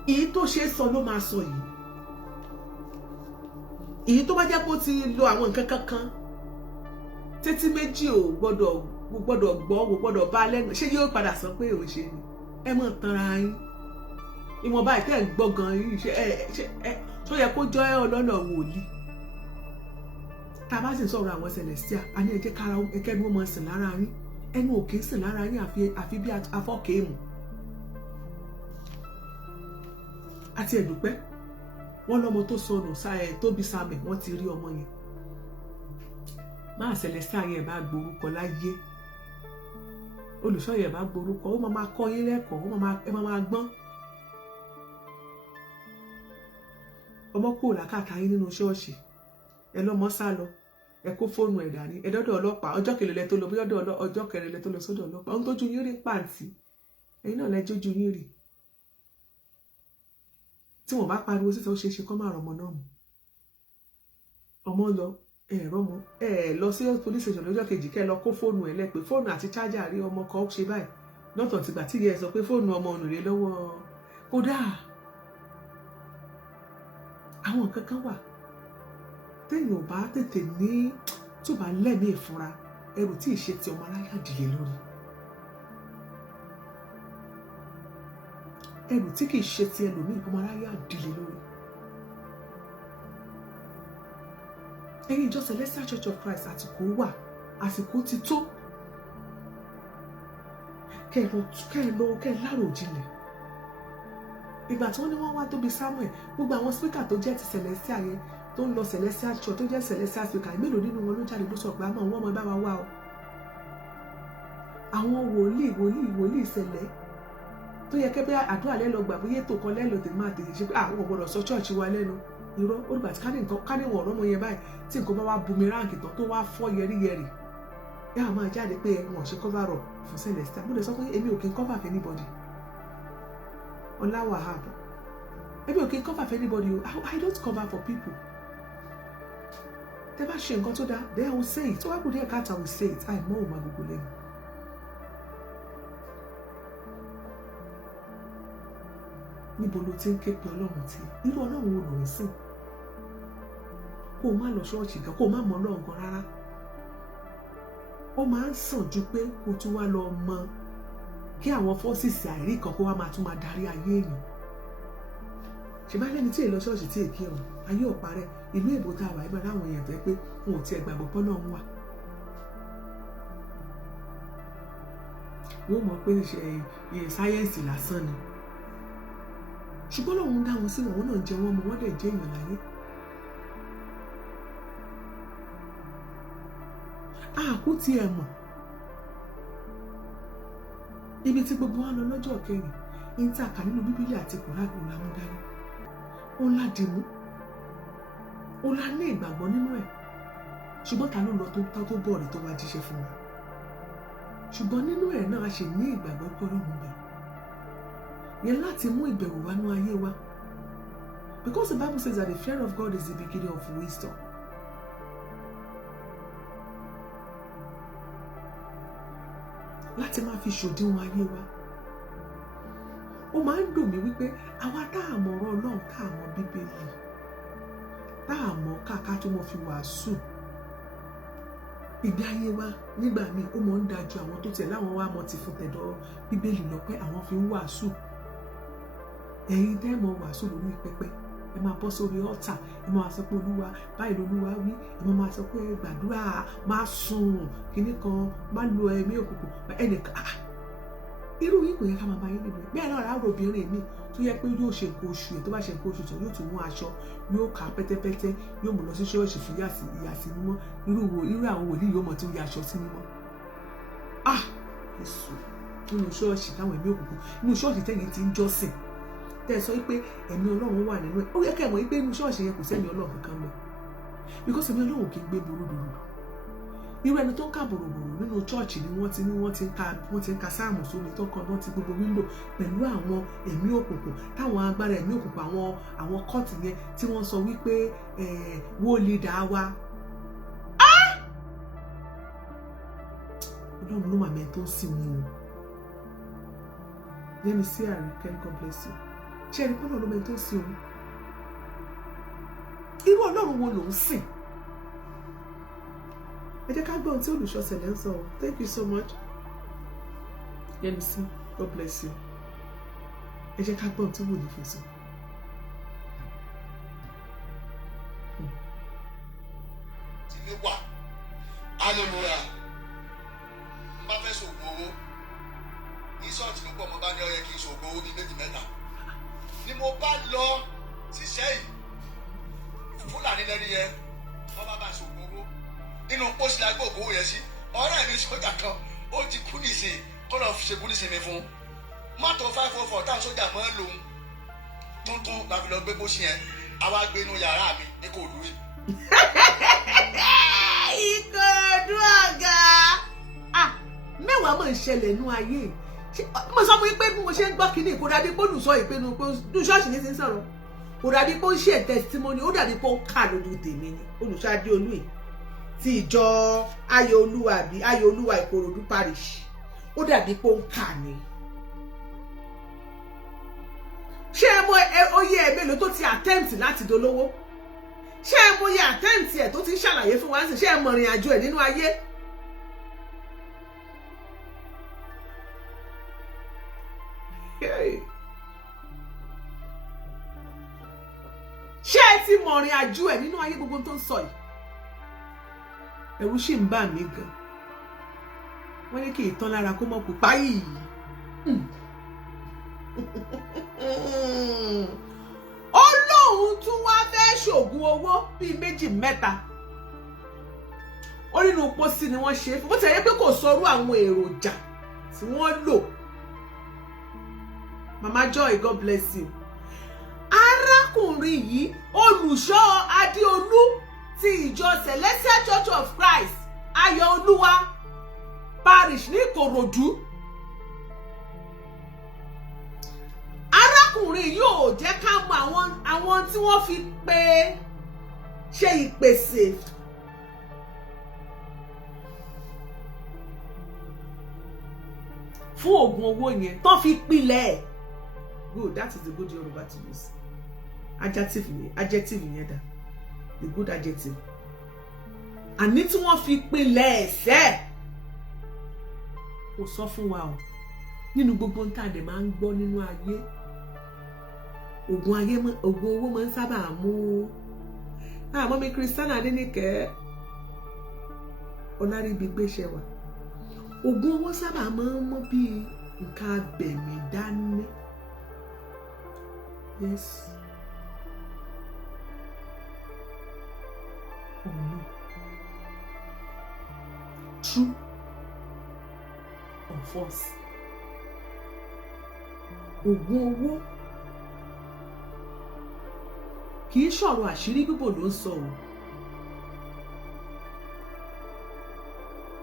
Èyí tó ṣe sọ ló máa sọ yìí. Èyí tó bá jẹ́ pé ó ti lo àwọn nǹkan kankan títí méjì ò gbọ́dọ̀ gbọ́, ò gbọ́dọ̀ bá lẹ́nu, ṣé yóò padà sọ pé òun ṣe ni? Ẹ mọ̀ tanra yín. Ìwọ̀nba ìtẹ́ ń gbọ́ gan yìí tó yẹ kó jọ ọlọ́nà wòlíì. Tá a bá sì ń sọ̀rọ̀ àwọn Celestial, a ní ẹ jẹ́ kára ẹkẹ́ ni wọ́n máa sìn lára yín. Ẹnu ò kì í sìn lára yín àfi bí afọ́kèémù. Àti ẹ̀dùpẹ́ wọ́n lọ́mọ tó sọnù tóbi sáàmẹ̀ wọ́n ti rí ọmọ yẹn. Máa Celestial yẹn bá gborúkọ láyé, olùṣọ́ yẹn bá gborúkọ, ó máa kọ́ yín lẹ́kọ̀ọ́, ẹ máa gbọ́n. Ọmọ kúrò lákàtà yín nínú ṣọ́ọ̀ṣì, ẹ lọ́mọ sá lọ, ẹ kó fóònù ẹ̀ dání, ẹ dọ́dọ̀ ọlọ́pàá, ọjọ́ kẹrìnlẹ tó lọ, ọjọ́ kẹrìnlẹ tó lọ sọ́dọ̀ ọlọ́pàá, ohun tójú yín rí pàǹtí, ẹ̀yin náà lẹ́jọ́jú yín rí. Tí wọ́n bá pariwo síta ó ṣeé ṣe kọ́ máa rọmọ náà mú. Ọmọ lọ, rọmọ, lọ sí police station lọ́jọ́ kejì kẹ́ lọ kó fóònù ẹ̀ lẹ́pẹ́, fóònù àti chájà rí ọmọ kan ṣe báyìí, lọ́tọ̀ tìgbà tí ìyá ẹ sọ pé fóònù ọmọ ọ̀nà rẹ lọ́wọ́. Kódà àwọn nǹkan kan wà téèyàn ò bá tètè ní tí ò bá lẹ́mìí ìfúnra, ẹrù tí ì ṣe ti ọmọ aráyé àdìlé lórí. Ẹrù tí kì í ṣe ti ẹlòmíì, ọmọ aráyé àdìlé lórí. Ẹ̀yin ìjọ Celestial Church of Christ, àsìkò wà, àsìkò ti tó. Kẹ́ lárò jinlẹ̀. Ìgbà tí wọ́n ní wọ́n wá tóbi Samuel, gbogbo àwọn speaker tó jẹ́ ti Celestial yẹn tó ń lọ Celestial Church tó jẹ́ Celestial speaker, mélòó nínú wọn ló jáde ló sọ pé àmọ́ wọ́n mọ bá wa wá o. Àwọn wòlíì ìṣẹ̀lẹ̀ tó yẹ kẹ́ bí àdúrà lẹ́lọ gbà bóyá ètò kan lẹ́lọ tèmi máa tètè ṣe pé àwọn ọ̀gbọ́dọ̀ sọ church wa lẹ́nu. Irọ́ olùgbà tí ká ní wọ̀n ọ̀rọ̀ ọmọ yẹn báyìí tí nǹkan bá wá boomerang tán tó wá fọ́ yẹríyẹrì. Ẹ á máa jáde pé wọ́n ṣe cover up fún Celestial. Mo lè sọ pé èmi ò kí n cover for anybody. Wahab. Maybe okay, cover for anybody. I don't cover for people. Tẹ́ bá ṣe nǹkan tó dá, they will say it. So why would they cat I will say it? I know my Google. níbo ló ti ń ké pe Ọlọ́run tí irú Ọlọ́run wo ló ń sìn? Kó o má lọ ṣọ́ọ̀ṣì gan, kó o má mọ Ọlọ́run gan rárá. Ó máa ń sàn ju pé kó tún wá lọ mọ kí àwọn fọ́sìsì àìrí kan kó wá máa tún máa darí ayé èèyàn. Ṣé bá lẹ́ni tí èèyàn lọ ṣọ́ọ̀ṣì tí èké ọ̀hún ayé ọ̀pá rẹ̀ ìlú èbó tá a wà ibà láwọn èèyàn tẹ́ pé wọn ò tiẹ̀ gbàgbọ́ pé Ọlọ́run wà. Wọ́n mọ̀ pé sáyẹ́ǹsì lásán ni. Ṣùgbọ́n Ọlọ́run dá wọn sínú àwọn náà jẹ wọ́n mọ́ wọ́n dẹ̀ jẹ́ èèyàn láyé. Àkú tí ẹ mọ̀ ibi tí gbogbo wa lọ lọ́jọ́ kẹrin ní tí a kà nínú Bíbélì àti Kùránì la mú dání. Ó ládìmú, ó lá ní ìgbàgbọ́ nínú ẹ̀. Ṣùgbọ́n ta ló lọ tó bọ̀ọ̀rì tó wá jíṣẹ́ fún wa? Ṣùgbọ́n nínú ẹ̀ náà a ṣe ní ìgbàgbọ́ pé Ọlọ́run bẹ̀. Yẹn láti mú ìbẹ̀rù wá nú ayé wa. Because the Bible says that the fear of God is the beginning of wisdom. Láti máa fi ṣòdiwọ̀n ayé wa. Ó máa ń dùn mí wípé àwa tá a mọ̀ ọ̀rọ̀ Ọlọ́run, tá a mọ̀ Bíbélì, tá a mọ̀ káàká tó mọ̀ fi wàásù. Ìgbé ayé wa nígbà míì ó máa ń da ju àwọn tó tẹ̀ láwọn wá mọ̀ ti fún tẹ̀dọ̀ Bíbélì lọ pé àwọn fi ń wàásù. Ẹ̀yin tẹ́ mọ̀ wàásù lórí pẹpẹ, ẹ máa bọ́ sórí ọ̀tà, ẹ máa sọ pé Olúwa báyìí lolúwa wí, ẹ máa sọ pé gbàdúrà, máa sùn kíní kan, má lo ẹ̀mí òkùnkùn ẹnìkan. Irú yìí kò yẹ ká máa bá yín níbi bẹ́ẹ̀ náà ráàrò obìnrin mi tó yẹ pé yóò ṣe nǹkan oṣù ẹ̀ tó bá ṣe nǹkan oṣù tán yóò tún mú aṣọ yóò kà pẹ́tẹ́pẹ́tẹ́ yóò mú lọ sí ṣọ́ọ̀ṣì fún ìyàsí mímọ́ irú àwọn wòlíì yóò mọ̀ tí ó yà aṣọ sí mímọ́. Èso nínú ṣọ́ọ̀ṣì táwọn ẹ̀mí òkùnkùn nínú ṣọ́ọ̀ṣì tẹ́yìn ti ń jọ́sìn tẹ́ ẹ sọ pé ẹ̀mí Ọlọ́run wà nínú ẹ̀ ó yẹ kẹ́ ẹ mọ̀ pé inú ṣọ́ọ̀ṣì yẹn kò sẹ́mi Ọlọ́run kankan mọ́ because ẹ̀mí Ọlọ́run kì í gbé burúburú. Irú ẹni tó ń kà bòròbòrò nínú chọ́ọ̀chì ni wọ́n ti ń ka sáàmù sómi tó kan náà ti gbogbo wíńdò pẹ̀lú àwọn ẹ̀mí òkùnkùn táwọn agbára ẹ̀mí òkùnkùn àwọn kọ́ọ̀tì yẹn tí wọ́n sọ wípé wó lè dá wa. Ọlọ́run ló mà mẹ́ tó ń sìn wọn o. Let me see Àríkẹ́, God bless you. Ṣé ẹni pọ́nà ló mẹ́ tó ń sìn wọn? Irú Ọlọ́run wo ló ń sìn? Ẹ jẹ́ ká gbọ́ ohun tí olùṣọ́sẹ̀lẹ̀ ń sọ. Thank you so much. Let me see. God bless you. Ẹ jẹ́ ká gbọ́ ohun tí Wòlíì fi sọ. Tí mi wà, hallelujah. N bá fẹ́ ṣògùn owó. Ní ṣọ́ọ̀ṣì ló pọ̀ mo bá ní ó yẹ kí n ṣògùn owó ní méjì mẹ́ta. Ni mo bá lọ ṣiṣẹ́ yìí. Fúlàní lẹ́ni yẹn, wọ́n bá ṣògùn owó. Nínú pósí la gbé òkú yẹn sí ọ̀rẹ́ mi sójà kan ó ti kú nìsín kó lọ ṣe kú nìsín mi fún mọ́tò 504 táwọn sójà mọ́ lòun tuntun la fi lọ gbé pósí yẹn àwa gbé inú yàrá mi ní kò lóye. Ìkòdú ọ̀gá mẹ́wàá mọ̀ ń ṣẹlẹ̀ nínú ayé mo sọ fún yín pé bí mo ṣe ń gbọ́ kínní kò dàbí pé olùsọ ìpinnu pé ṣọ́ọ̀ṣì ní ti ń sọ̀rọ̀ kò dàbí pé ó ń ṣe testimony ó dàbí pé ó kà lójú tèmi ni olùṣàdé olúì ti ìjọ ayọ̀ olúwa àbí ayọ̀ olúwa ìkòròdú parish ó dàbí pé ó ń kà ní. ṣé ẹ mọ oyè ẹ mélòó tó ti attempt láti dolówó? ṣé ẹ mọ oyè attempt ẹ tó ti ń ṣàlàyé fún wa sí? ṣé ẹ mọ ìrìn àjò ẹ nínú ayé? ṣé ẹ ti mọ ìrìn àjò ẹ nínú ayé gbogbo tó ń sọ yìí? Ẹ̀rù sì ń bà mí gan. Wọ́n ní kí ìtàn lára kó mọ̀ pupa yìí. Ọlọ́run tún wá fẹ́ ṣògùn owó bíi méjì mẹ́ta. Ó nínú pósí ni wọ́n ṣe é fún. Bó ti yẹ pé kò sọrú àwọn èròjà tí wọ́n lò. Mama Joy, God bless you. Arákùnrin yìí olùṣọ́ Adéolú ti ìjọ Celestial Church of Christ ayọ̀ olúwa parish ní Ìkòròdú. Arákùnrin yóò jẹ́ ká mọ àwọn tí wọ́n fi pè ṣe ìpèsè fún oògùn owó yẹn tó fi pilẹ̀ good, that is the good Yoruba to use. Adjective yẹn dà, the good adjective. Àní tí wọ́n fi pinlẹ̀ ẹ̀sẹ̀ kò sọ fún wa o nínú gbogbo nǹkan àdè máa ń gbọ́ nínú ayé ògùn owó máa ń sábà mú àmọ́ mi Christiana Adéníkẹ́ Ọláríbigbéṣẹ́ wà ògùn owó sábà máa ń mú bí nǹkan abẹ̀mí dání. Yes. Oh no. True or false? Ògùn owó kì í ṣọ̀rọ̀ àṣírí bíbò ló ń sọ o.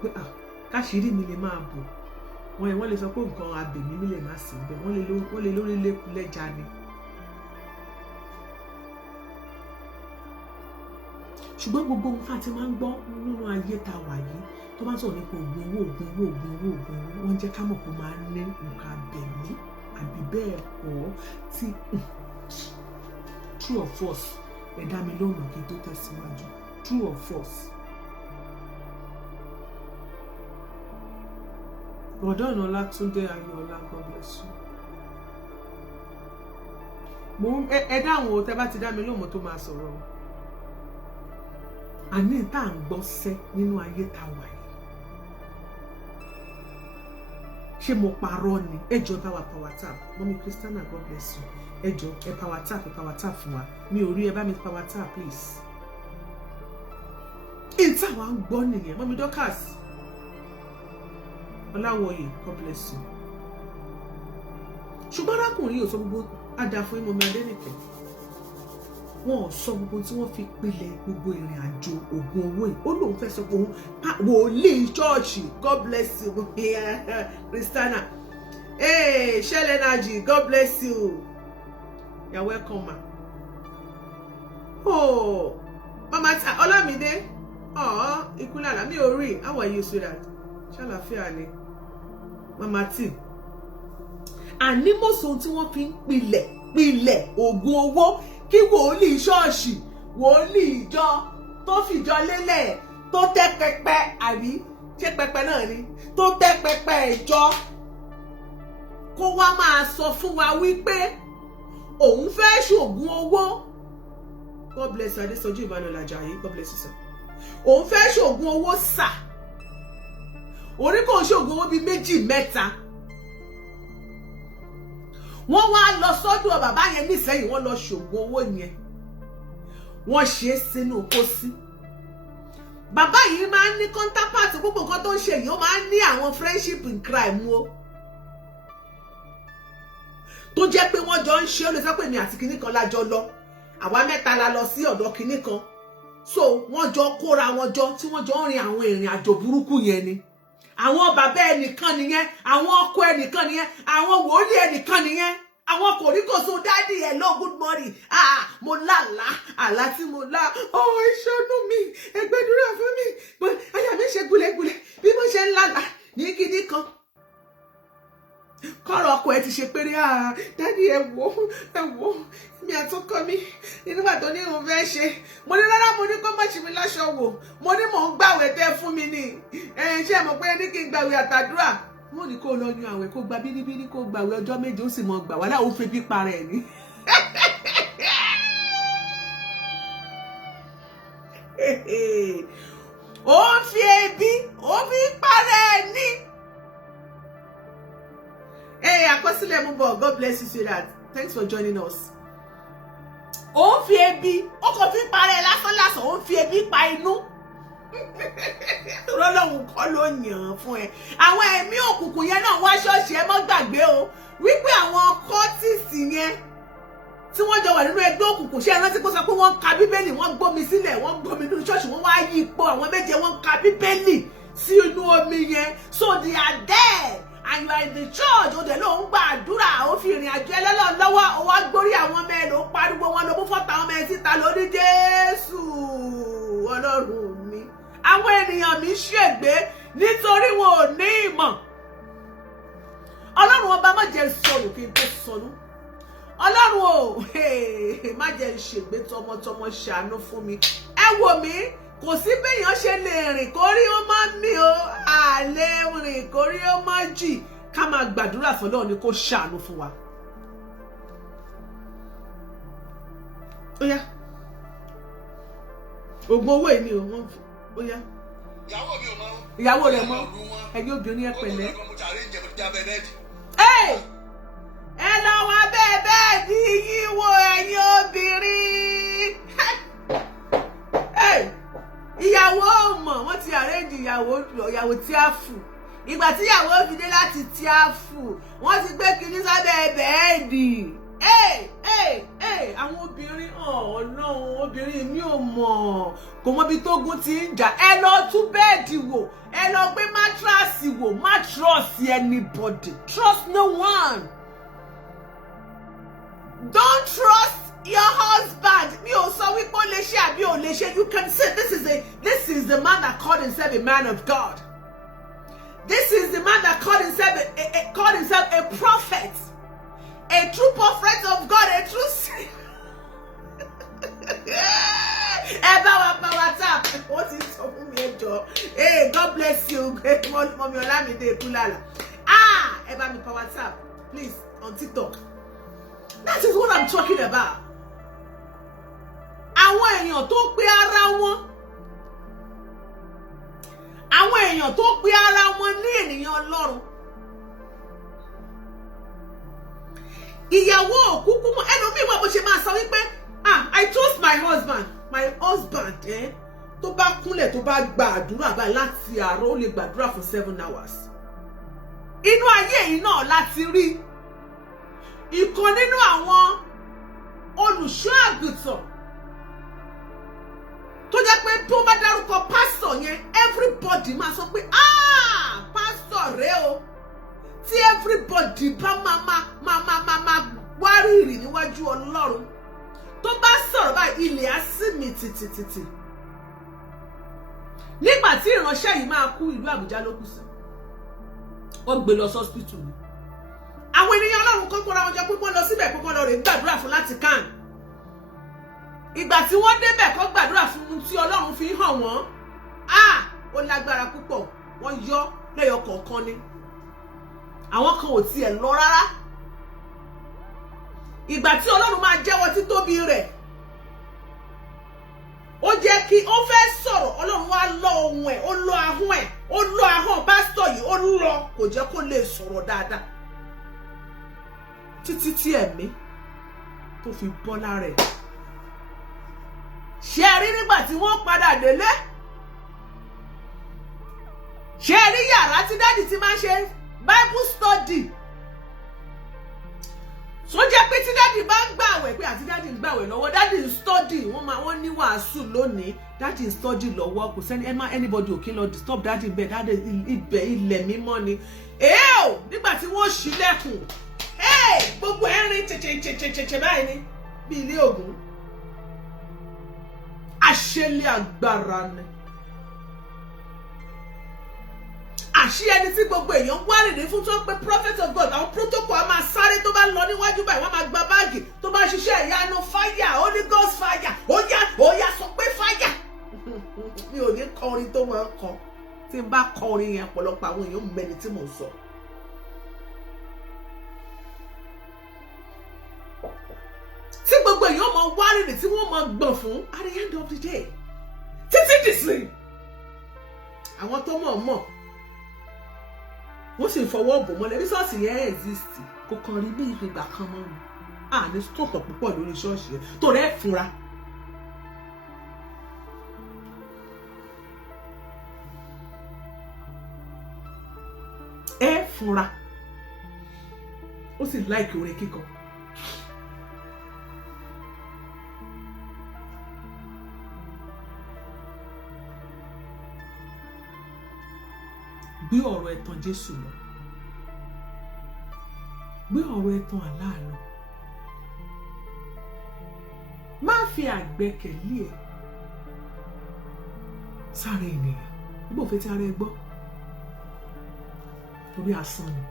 Pé káṣírí mi lè máa bò wọ́n lè sọ pé nǹkan abèmí mi lè má sí bẹ́ẹ̀ wọ́n lè lórí lẹ́jà ni. Ṣùgbọ́n gbogbo nǹkan tí máa ń gbọ́ nínú ayé tá wà yìí tó bá sọ̀rọ̀ nípa ògùn owó wọ́n jẹ́ ká mọ̀ pé máa ń ní nǹkan abẹ̀mí àbí bẹ́ẹ̀ kọ́ tí true or false ẹ dá mi lóhùn kí n tó tẹ̀síwájú true or false. Ọ̀dọ́ ìnáwó Túndé Ayọ̀ọ́lá, God bless you. Ẹ dáhùn o tẹ́ bá ti dá mi lóhùn tó máa sọ̀rọ̀. Àní tá à ń gbọ́ sẹ́ nínú ayé tá wà yìí. Ṣé mo parọ́ ni? Ẹ jọ̀ọ́ bá wa power tap. Mọ́mí Christiana, God bless you. Ẹ jọ̀ọ́ ẹ power tap fún wa. Mi ò rí ẹ bá mi power tap please. Ìta wa ń gbọ́ nìyẹn. Mọ́mí Dorcas Ọláwọ̀yè, God bless you. Ṣùgbọ́n arákùnrin yóò sọ gbogbo àdàfún Mọ́mí Adéníkẹ́. Wọ́n sọ gbogbo tí wọ́n fi pilẹ̀ gbogbo ìrìn àjò ògùn owó yìí. Ó lóun fẹ́ sọ pé òun wòlíì ṣọ́ọ̀ṣì, God bless you. Christiana, Shell Energy, God bless you. You're welcome, ma. Oh, Mama Olamide, Ikunlala, mi ò rí. How are you, sweetheart? Ṣàlàáfíà ni. Mama T. Àní mọ́sọ̀ tí wọ́n fi ń pilẹ̀ ògùn owó kí wòlíì ṣọ́ọ̀ṣì wòlíì ìjọ tó fìjọ lélẹ̀ tó tẹ́ pẹpẹ àbí ṣé pẹpẹ náà ni tó tẹ́ pẹpẹ ìjọ kó wá máa sọ fún wa wípé òun fẹ́ ṣògùn owó. God bless you, Adésọjí Ìbánilàjàyí, God bless you sir. Òun fẹ́ ṣògùn owó sà orí kò ṣògùn owó bíi méjì mẹ́ta. Wọ́n wá lọ sọ́dọ̀ bàbá yẹn nísẹ́yìn wọ́n lọ ṣògùn owó yẹn wọ́n ṣe é sínú pósí. Bàbá yìí máa ń ní counterpart gbogbo nǹkan tó ń ṣe yìí ó máa ń ní àwọn friendship in crime o tó jẹ́ pé wọ́n jọ ń ṣe ó lè sọ pé mi àti kinní kan lájọ lọ àwa mẹ́ta la lọ sí ọ̀dọ̀ kinní kan so wọ́n jọ kóra wọn jọ tí wọ́n jọ ń rin àwọn ìrìn àjò burúkú yẹn ni. Àwọn bàbá ẹnìkan nìyẹn, àwọn ọkọ ẹnìkan nìyẹn, àwọn wòlíì ẹnìkan nìyẹn, àwọn kòríkòsó dádì hello good morning. Mo lálàá àlá tí mo lá ìṣọ́nú mi ẹgbẹ́dúrà fún mi àyà mi ṣe gúlẹ̀gúlẹ̀ bí mo ṣe ń lálàá ní kíní kan. Kọ́rọ̀ ọkọ ẹ ti ṣe péré dádì ẹ wò mi àtọkọ mi nígbà tó ní òun fẹ́ ṣe mo ní rárá mo ní kó má ṣe mi láṣọ wò mo ní mò ń gbàwẹ̀ tẹ́ fún mi ni ṣé mọ̀ pé ní kí n gbàwẹ̀ àtàdúrà mo ní kó lọ yan àwẹ̀ kó gba bíríbírí kó gbàwẹ̀ ọjọ́ méje ó sì mọ gbà wá láwọn fi bí para ẹ̀ ní. Ó ń fi ebi ó fi para ẹ̀ ní. Àkọsílẹ̀ mú bọ̀, God bless you sweetheart, thanks for joining us. Ó ń fi ebi ó kò fi para ẹ̀ lásán ó ń fi ebi pa inú. Ọlọ́run kọ́ ló yàn án fún ẹ. Àwọn ẹ̀mí òkùnkùn yẹn náà wá ṣọ́ọ̀ṣì ẹ mọ́ gbàgbé o wípé àwọn kọ́tìsì yẹn tí wọ́n jọ wà nínú ẹgbẹ́ òkùnkùn ṣé ẹ rántí kó sọ pé wọ́n ka bíbélì wọ́n gbómi sílẹ̀ wọ́n gbómi nínú ṣọ́ọ̀ṣì wọ́n wá yí ipò àwọn méje wọ́n ka bíbélì sí inú omi yẹn so they are there and you are in the church o dẹ̀ ló ń gba àdúrà ó fi ìrìn àjò ẹlẹ́lọ́ lọ́wọ́ ó wá gbórí àwọn ọmọ ẹ ló pariwo wọn ló mú fọ́tà ọmọ ẹ síta lórí Jésù Ọlọ́run mi. Àwọn ènìyàn mi ṣègbé nítorí wọn ò ní ìmọ̀. Ọlọ́run ọba má jẹ́ sọnù kí n tó sọnù. Ọlọ́run o má jẹ́ ṣègbé tọmọtọmọ ṣàánú fún mi. Ẹ wò mí, kò sí béèyàn ṣe lè rìn kórí ó má mì o, àlè rìn kórí ó má jì. Ká máa gbàdúrà fọ́lọ́run ni kó ṣàánú fún wa. Ó yá. Ògùn owó yìí ni o, wọ́n ó yá. Ìyàwó mi ò mọ. Ìyàwó rẹ̀ mọ́. Ẹ̀yin obìnrin ẹ pẹ̀lẹ́. Ẹ lọ wá bẹ́ẹ̀ di yín wo ẹ̀yin obìnrin. Ìyàwó mọ̀ wọ́n ti àrẹ́jì ìyàwó tí a fù. Ìgbà tí ìyàwó fi dé láti tí a fù wọ́n ti gbé kinní sábẹ́ bẹ́ẹ̀dì. Àwọn obìnrin Ọlọ́run obìnrin mi ò mọ̀ kò mọ ibi tógun ti ń jà. Ẹ lọ tún bẹ́ẹ̀dì wò, ẹ lọ gbé mátràsì wò. Má trust anybody, trust no one. Don't trust your husband. Mi ò sọ wípé ó lè ṣe àbí ò lè ṣe. You can say this is the man that called himself a man of God. This is the man that called himself a prophet, a true prophet of God, a true WhatsApp. What is up with me, Joe? Hey, God bless you. Mommy Olamide Kulala. Ẹ bá mi pa WhatsApp, please, on TikTok. That is what I'm talking about. Àwọn èèyàn tó pe ara wọn. Àwọn èèyàn tó pe ara wọn ní ènìyàn Ọlọ́run. Ìyàwó òkúkú mọ́ ẹlòmíì wà bó ṣe máa sọ wípé I trust my husband. My husband tó bá kúnlẹ̀ tó bá gba àdúrà báyìí láti àárọ̀ ó lè gbàdúrà fún 7 hours. Inú ayé yìí náà láti rí ìkan nínú àwọn olùṣọ́ àgùntàn tó jẹ́ pé tó bá dárúkọ pásítọ̀ yẹn everybody máa sọ pé pásítọ̀ rẹ o, tí everybody bá máa wárìrì níwájú Ọlọ́run tó bá sọ̀rọ̀ báyìí ilẹ̀ á sì mì tìtìtìtì. Nígbà tí ìránṣẹ́ yìí máa kú ìlú Àbújá ló kù sí, wọ́n gbé lọ sọ́spítù ni. Àwọn ènìyàn Ọlọ́run kan kóra wọn jọ pé wọ́n lọ síbẹ̀ pé wọ́n lọ rè gbàdúrà fún láti kàn. Ìgbà tí wọ́n débẹ̀ kó gbàdúrà fún un tí Ọlọ́run fi hàn wọ́n ó lágbára púpọ̀, wọ́n yọ lẹ́yọ kọ̀ọ̀kan ni. Àwọn kan ò tiẹ̀ lọ rárá. Ìgbà tí Ọlọ́run máa jẹ́wọ́ títóbi rẹ̀, ó jẹ́ kí ó fẹ́ sọ̀rọ̀, Ọlọ́run wá lọ ohùn ẹ̀, ó lọ ahọ́n ẹ̀, ó lọ ahọ́n pásítọ̀ yìí, ó lọ kò jẹ́ kó lè sọ̀rọ̀ dáadáa. Títí tí ẹ̀mí tó fi bọ́ lára ẹ̀. Ṣé ẹ rí nígbà tí wọ́n padà délé? Ṣé ẹ rí yàrá tí dáàdì ti máa ń ṣe Bible study? So jẹ́ pé tí dáàdì bá ń gbààwẹ̀ pé àti dáàdì ń gbààwẹ̀ lọ́wọ́, dáàdì ń study, wọ́n ní wàásù lónìí, dáàdì ń study lọ́wọ́, kò sẹ́ni anybody ò kí lọ disturb dáàdì bẹ́ẹ̀, dáàdì ibẹ̀ ilẹ̀ mímọ́ ni. Nígbà tí wọ́n ṣílẹ̀kùn, gbogbo ẹ̀rín tètè báyìí ni bí ilé Ògún. Àṣẹlẹ̀ agbára ni. Àṣì ẹni tí gbogbo èèyàn wárìrì fún tó pé prophet of God, àwọn protocol a máa sáré tó bá lọ níwájú báyìí wọ́n máa gba báàgì tó bá ṣiṣẹ́ ìyanu fire, Holy Ghost fire, ó yá sọ pé fire. Mi ò ní kọrin tó máa ń kọ, tí n bá kọrin yẹn ọ̀pọ̀lọpọ̀ àwọn èèyàn mẹ́ni tí mò ń sọ. Tí gbogbo èèyàn máa wárìrì tí wọ́n máa gbọ̀n fún at the end of the day. Títí dìsìn àwọn tó mọ̀ wọ́n sì fọwọ́ bò mọ́lẹ̀ bí ṣọ́ọ̀ṣì yẹn exist kò kàn rí bí ìgbà kan mọ́ ni. Ní stọ̀pọ̀ púpọ̀ lórí ṣọ́ọ̀ṣì yẹn tó rẹ̀ fúnra. Ẹ fúnra ó sì láìkì orin kíkọ. Gbé ọ̀rọ̀ ẹ̀tàn Jésù lọ, gbé ọ̀rọ̀ ẹ̀tàn Allah lọ, má fi àgbẹ́kẹ̀lé ẹ̀ sára ènìyàn nígbà òfin tí ara ẹ gbọ́ torí asán ni.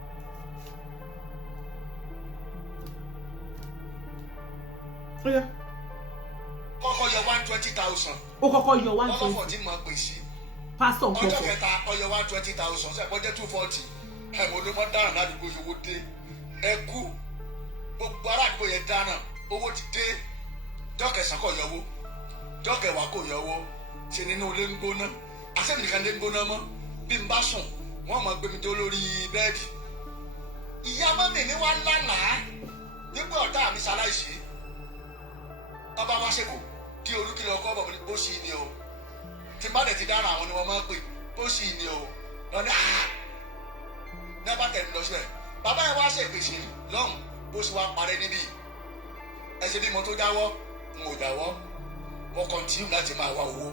kọ́kọ́ yọ 120,000. ó kọ́kọ́ yọ 120. ọlọ́fọ̀ tí mo pè sí. pásítọ̀ ń ọjọ́ pọ̀pọ̀. kẹta ọyọ 120,000 ṣe àpọ́jẹ́ 240. ẹ̀wọ̀n ló mọ́ dáràn ládùúgbò yòówó dé. ẹ kú gbogbo ará àdúgbò yẹn dáràn owó ti dé. jọ́kẹ̀sán kò yọwó jọ́kẹ̀wá kò yọwó ṣe nínú ilé ń gbóná àṣẹ nìkan lé ń gbóná mọ́ bí n bá sùn wọ́n máa gbé mi tó lórí bẹ́ẹ̀dì. ìyá mọ́mì mi wá lánàá nígbà ọ̀tá mi ṣaláìsí ọba wá ṣèkò kí olúkìlọ̀ ọkọ̀ bọ̀ bó ṣì ní o tí bá dẹ̀ ti dára àwọn ni wọ́n máa ń pè bó ṣì ní o lọ́ní nẹ́bà tẹ̀lé lọ sílẹ̀ bàbá yẹn wá ṣèpèsè lọ́hùn bó ṣe wá parẹ́ níbí ẹsẹ̀ bí mo tó jáwọ́ n ò jáwọ́ mo kọ́ntínú láti máa wá owó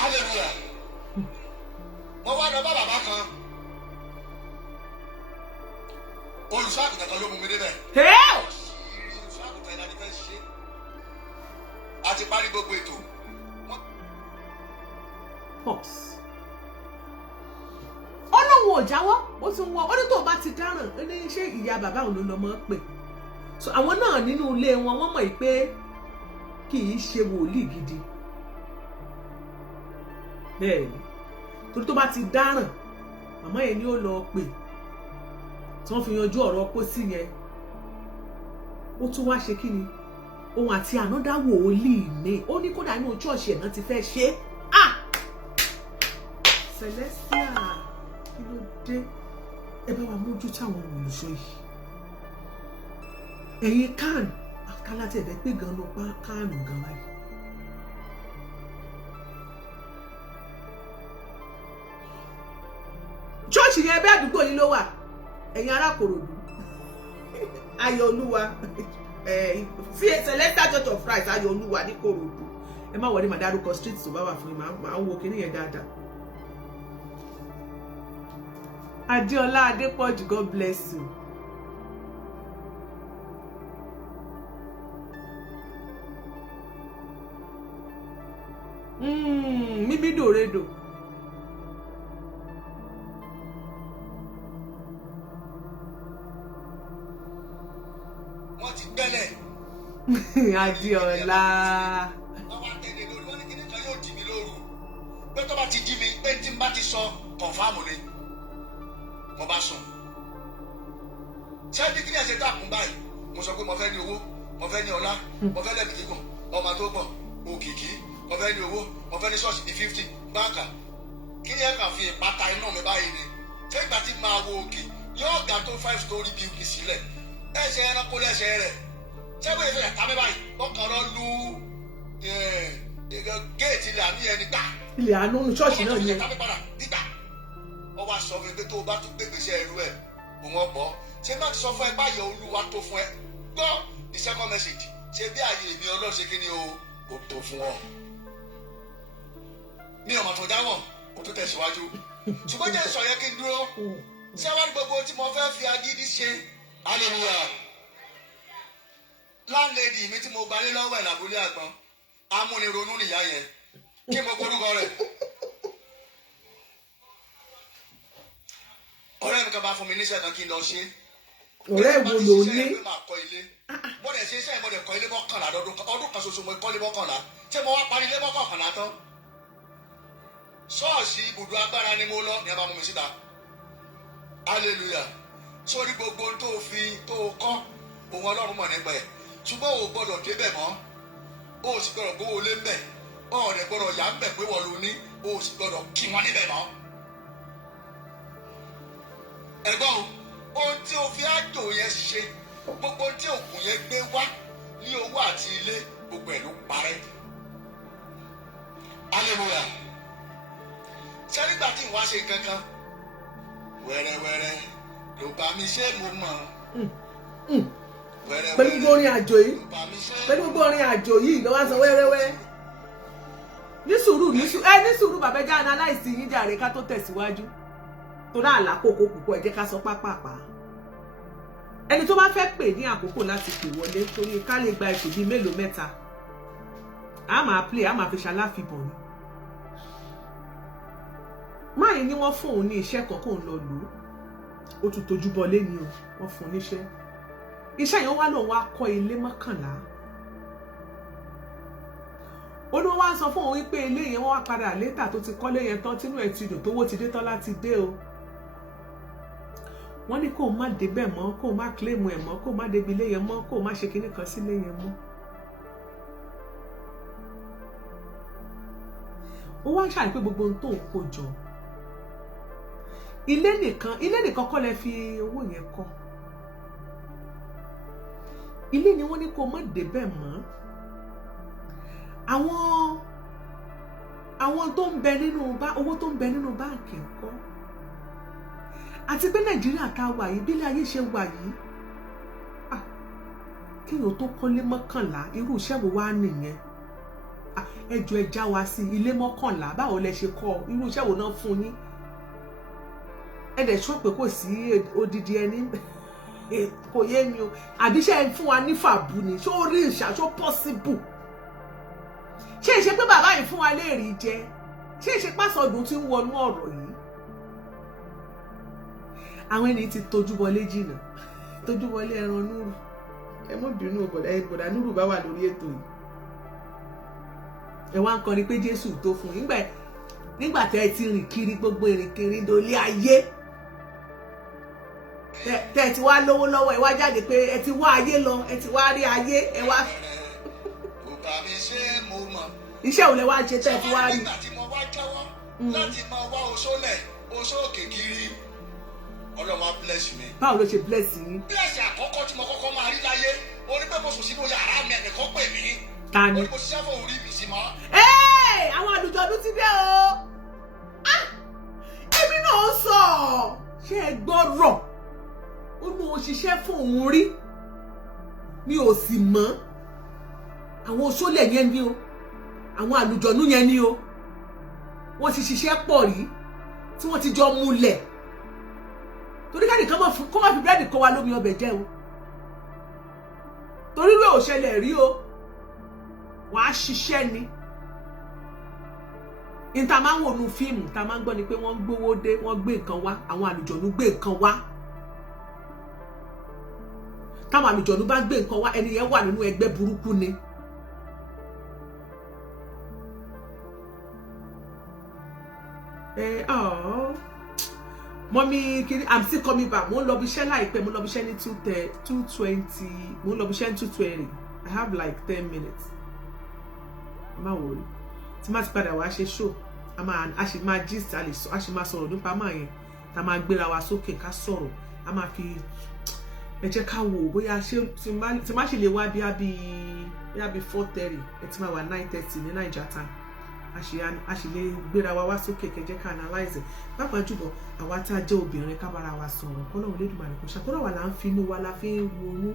hallelujah mo wá lọ bá bàbá kan olùṣọ́àgùtàn kan ló mú mi débẹ̀ olùṣọ́àgùtàn ìlànà ìfẹ́ ṣe a ti parí gbogbo ètò. ọlọ́run ò jáwọ́ ó ti wọ ọdún tó bá ti dáràn ó ní ṣé ìyá bàbá òun ló lọ mọ́ pè so àwọn náà nínú ilé wọn wọ́n mọ̀ pé kì í ṣe wòlíì gidi bẹ́ẹ̀ ni torí tó bá ti dáràn màmá yẹn ni ó lọ pè tí wọ́n fi yanjú ọ̀rọ̀ pósí yẹn ó tún wá ṣe kí ni òun àti ànádá wòlíì ní ó ní kódà inú ṣọ́ọ̀ṣì ẹ̀ náà ti fẹ́ ṣe Celestia kí ló dé ẹ bá wa mójú táwọn olùṣọ́ yìí ẹ̀yin kan àkàlà tí ẹ̀fẹ́ pé gan ló pa káànù gan báyìí ṣọ́ọ̀ṣì yẹn bẹ́ẹ̀ àdúgbò yìí ló wà ẹ̀yin ará Ìkòròdú ayọ̀ olúwa Celestial Church of Christ ayọ̀ olúwa ní Ìkòròdú ẹ má wọlé màdárúkọ street tó bá wà fún mi máa ń wo kinní yẹn dáadáa. Adéọlá Adépọ̀jù, God bless you. Mímí dòredo. wọ́n ti gbẹ́lẹ̀. Adéọlá. àwọn àtẹ̀lé lórí wọn ní kíní kan yóò dì mí lóru pé tó bá ti jí mi pé tí n bá ti sọ kọ̀ǹfàmù ni mo bá sùn. ṣé bí kíni ẹ̀ṣẹ̀ dàkún báyìí mo sọ pé mo fẹ́ ní owó mo fẹ́ ní ọlá mo fẹ́ lẹ́mìí kíkùn ọmọ tó pọ̀ òkìkí mo fẹ́ ní owó mo fẹ́ ní ṣọ́ọ̀ṣì ní 50 báńkà kíni ẹ̀ kàn fi ìpátá inú mi báyìí ni ṣé ìgbà tí máa wo òkè yóò ga tó 5 story building sílẹ̀ ẹ̀ṣẹ̀ ẹranko lẹ́ṣẹ̀ rẹ̀ ṣé bóyá ìfẹ́ ẹ̀ta mi báyìí wọ́n kàn lọ lu géètì ilẹ̀ àmì ẹni gbà. ilẹ̀ àánú ṣọ́ọ̀ṣì náà yẹn. wọ́n wá sọ fún mi pé tó o bá tún gbégbèsè ẹrú ẹ̀ kò wọ́n bọ́ ṣé má ti sọ fún ẹ báyọ̀ olúwa tó fún ẹ gbọ́ the second message ṣe bí ààyè èmi ọlọ́run ṣe kí ni o kò tó fún ọ. mi ò mọ̀ tó dáwọ̀ kó tó tẹ̀síwájú ṣùgbọ́n jẹ́ sọ yẹ kí n dúró ṣé wá ní gbogbo tí mo fẹ́ fi agídí ṣe hallelujah. láńlẹ́dì mi tí mo gbalé lọ́wọ́ ẹ̀ lábúlé àgbọn amúnironú nìyá yẹn kí mo korúkọ rẹ̀. ọ̀rẹ́ mi kan bá fún mi níṣẹ́ kan kí n lọ ṣe. ọ̀rẹ́ wo ló ní. mo dẹ̀ ṣe iṣẹ́ mo dẹ̀ kọ́ ilé mọ́kànlá ọdún kan ṣoṣo mo kọ́ ilé mọ́kànlá ṣé mo wá parí ilé mọ́kànlá tán. ṣọ́ọ̀ṣì ibùdó agbára ni mo lọ ní ẹ bá mú mi síta. hallelujah. sórí gbogbo tó fi tó kọ́ òun ọlọ́run mọ̀ nípa ẹ̀ ṣùgbọ́n o gbọ́dọ̀ débẹ̀ mọ́ o sì gbọ́dọ̀ gbówó lé mbẹ̀ ọ̀rẹ́ gbọ́dọ̀ yà ń bẹ̀ pé wọ́n ló ní o sì gbọ́dọ̀ kí wọ́n níbẹ̀ mọ́. ẹ̀gbọ́n ohun tí o fi àjò yẹn ṣe gbogbo tí òkú yẹn gbé wá ní owó àti ilé gbogbo ẹ̀ ló parẹ́. hallelujah. ṣé nígbà tí ìwà ṣe kankan wẹ́rẹ́wẹ́rẹ́ ló bá mi ṣe mo mọ̀. pẹ̀lú gbogbo orin àjò yìí pẹ̀lú gbogbo orin àjò yìí ló wá sọ wẹ́rẹ́wẹ́ ní sùúrù bàbá ẹja analyze yín jàre ká tó tẹ̀síwájú torí àlàkókò púpọ̀ ẹ jẹ́ ká sọ pápápá ẹni tó bá fẹ́ pè ní àkókò láti pè wọlé torí ká lè gba ìpè bíi mélòó mẹ́ta a máa play a máa fi ṣaláfibọ̀ ni máyì ni wọ́n fún òun ní iṣẹ́ kan kóun lọ lò ó tún tójú bọlé ni o wọ́n fún un níṣẹ́ iṣẹ́ yẹn wá lòun wá kọ́ ilé mọ́kànlá ó ní wọ́n wá sọ fún òun wípé ilé yẹn wọ́n wá padà létà tó ti kọ́lé yẹn tán tínú ẹ̀ ti dùn tówó ti dé tán láti dé o. wọ́n ní kó má débẹ̀ mọ́, kó má kílèmù ẹ̀ mọ́, kó má débi ilé yẹn mọ́, kó má ṣe kinní kan sílé yẹn mọ́. ó wá ń ṣàrí pé gbogbo ohun tó ń kó jọ ilé nìkan kọ́ lẹ fi owó yẹn kọ́. ilé ni wọ́n ní kó má débẹ̀ mọ́. àwọn tó ń bẹ nínú owó tó ń bẹ nínú báǹkì ńkọ́. àti pé Nàìjíríà tá a wà yìí bílẹ̀ ayé ṣe wà yìí kéèyàn tó kọ́lé mọ́kànlá irú iṣẹ́ wo wá nìyẹn. ẹjọ́ ẹ já wa sí ilé mọ́kànlá báwo lẹ ṣe kọ́ irú iṣẹ́ wo náà fún yín. ẹ dẹ̀ sọ pé kò sí odidi ẹni kò yé mi o àbí ṣe fún wa ní fàbù ni ṣó rí ìṣàṣó possible. ṣé ìṣe pé bàbá yìí fún wa léèrí jẹ ṣé ìṣe pásọdún tí ń wọnú ọ̀rọ̀ yìí. àwọn ẹni tí tójú wọlé jìnnà tójú wọlé ẹran núrù ẹ mọ bínú bọ̀dà núrù bá wà lórí ètò yìí. ẹ wá ń kọrin pé Jésù tó fún yín nígbà tẹ́ ẹ ti rìn kiri gbogbo ìrìnkiri dolé ayé tẹ́ ẹ ti wá lówó lọ́wọ́ ẹ wá jáde pé ẹ ti wá ayé lọ ẹ ti wá rí ayé ẹ wá. iṣẹ́ ò lè wá ṣe tẹ́ ẹ ti wá rí. nígbà tí mo wá jáwọ́ láti máa wá oṣó òkè kiri Ọlọ́run á bless mi. báwo ló ṣe bless yín. bless àkọ́kọ́ tí mo kọ́kọ́ máa rí láyé orí pé mo sùn sínú yàrá mi ẹnìkan pè mí. ta ni. orí mo ṣiṣẹ́ fún orí mi sí mọ́. àwọn àlùjọ̀nnú ti dé o. èmi náà sọ ṣé ẹ gbọ́rọ̀ ó ní o ṣiṣẹ́ fún òun rí mi ò sì mọ̀ àwọn oṣólẹ̀ yẹn ni o àwọn àlùjọ̀nnú yẹn ni o wọ́n ti ṣiṣẹ́ pọ̀ rí tí wọ́n ti jọ múlẹ̀ torí ká nìkan kó má fi búrẹ́dì kó wa lómi ọbẹ̀ jẹ́ o torí rẹ̀ ò ṣẹlẹ̀ rí o wàá ṣiṣẹ́ ni níta máa ń wò nu fíìmù tá a máa ń gbọ́ ni pé wọ́n gbówó dé wọ́n gbé nǹkan wá àwọn àlùjọ̀nnú gbé nǹkan wá táwọn àlùjọ̀nnú bá gbé nǹkan wá ẹni yẹn wà nínú ẹgbẹ́ burúkú ni. Mọ́mí kiri I'm still coming back mo ń lọ bí iṣẹ́ láìpẹ́ mo ń lọ bí iṣẹ́ ní 2:20 mo ń lọ bí iṣẹ́ ní 2:20 I have like 10 minutes má worry tí má ti padà wá ṣe show a ṣì máa gist a ṣì máa sọ̀rọ̀ nípa máa yẹn tá a máa gbéra wa sókè ká sọ̀rọ̀ a máa fi ẹ jẹ́ ká wò bóyá ṣé tí má ṣe lè wá bí 4:30 ẹ ti máa wà 9:30 ní Naija time a ṣì lè gbéra wa wá sókè kẹjẹ ká analyze pàápàá jùlọ àwa tá a jẹ́ obìnrin ká bára wa sọ̀rọ̀ kọ́lọ́run Olódùmarè kò ṣàkóso àwa là ń fi inú wa la fi ń wọnú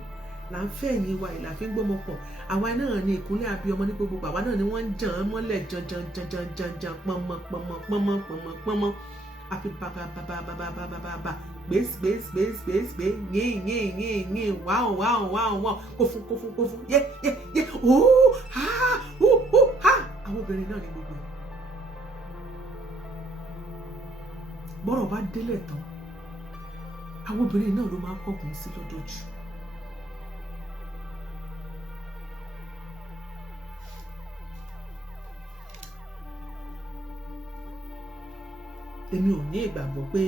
là ń fẹ́ ẹ̀yìn wa ìlà fi ń gbọ́mọ pọ̀ àwa náà ní ìkúnlẹ̀ abiyamọ ní gbogbo àwa náà ni wọ́n ń jàn án mọ́lẹ̀ janjanjanjanjan pọnmọ àfi bàbàbàbàbàbàbà gbèsè yín wáò kófún yé ha àwọn obìnrin náà ní gbogbo ẹ̀ bọ́rọ̀ bá délẹ̀ tán àwọn obìnrin náà ló máa ń kọkùn sí lọ́dọ̀ jù. èmi ò ní ìgbàgbọ́ pé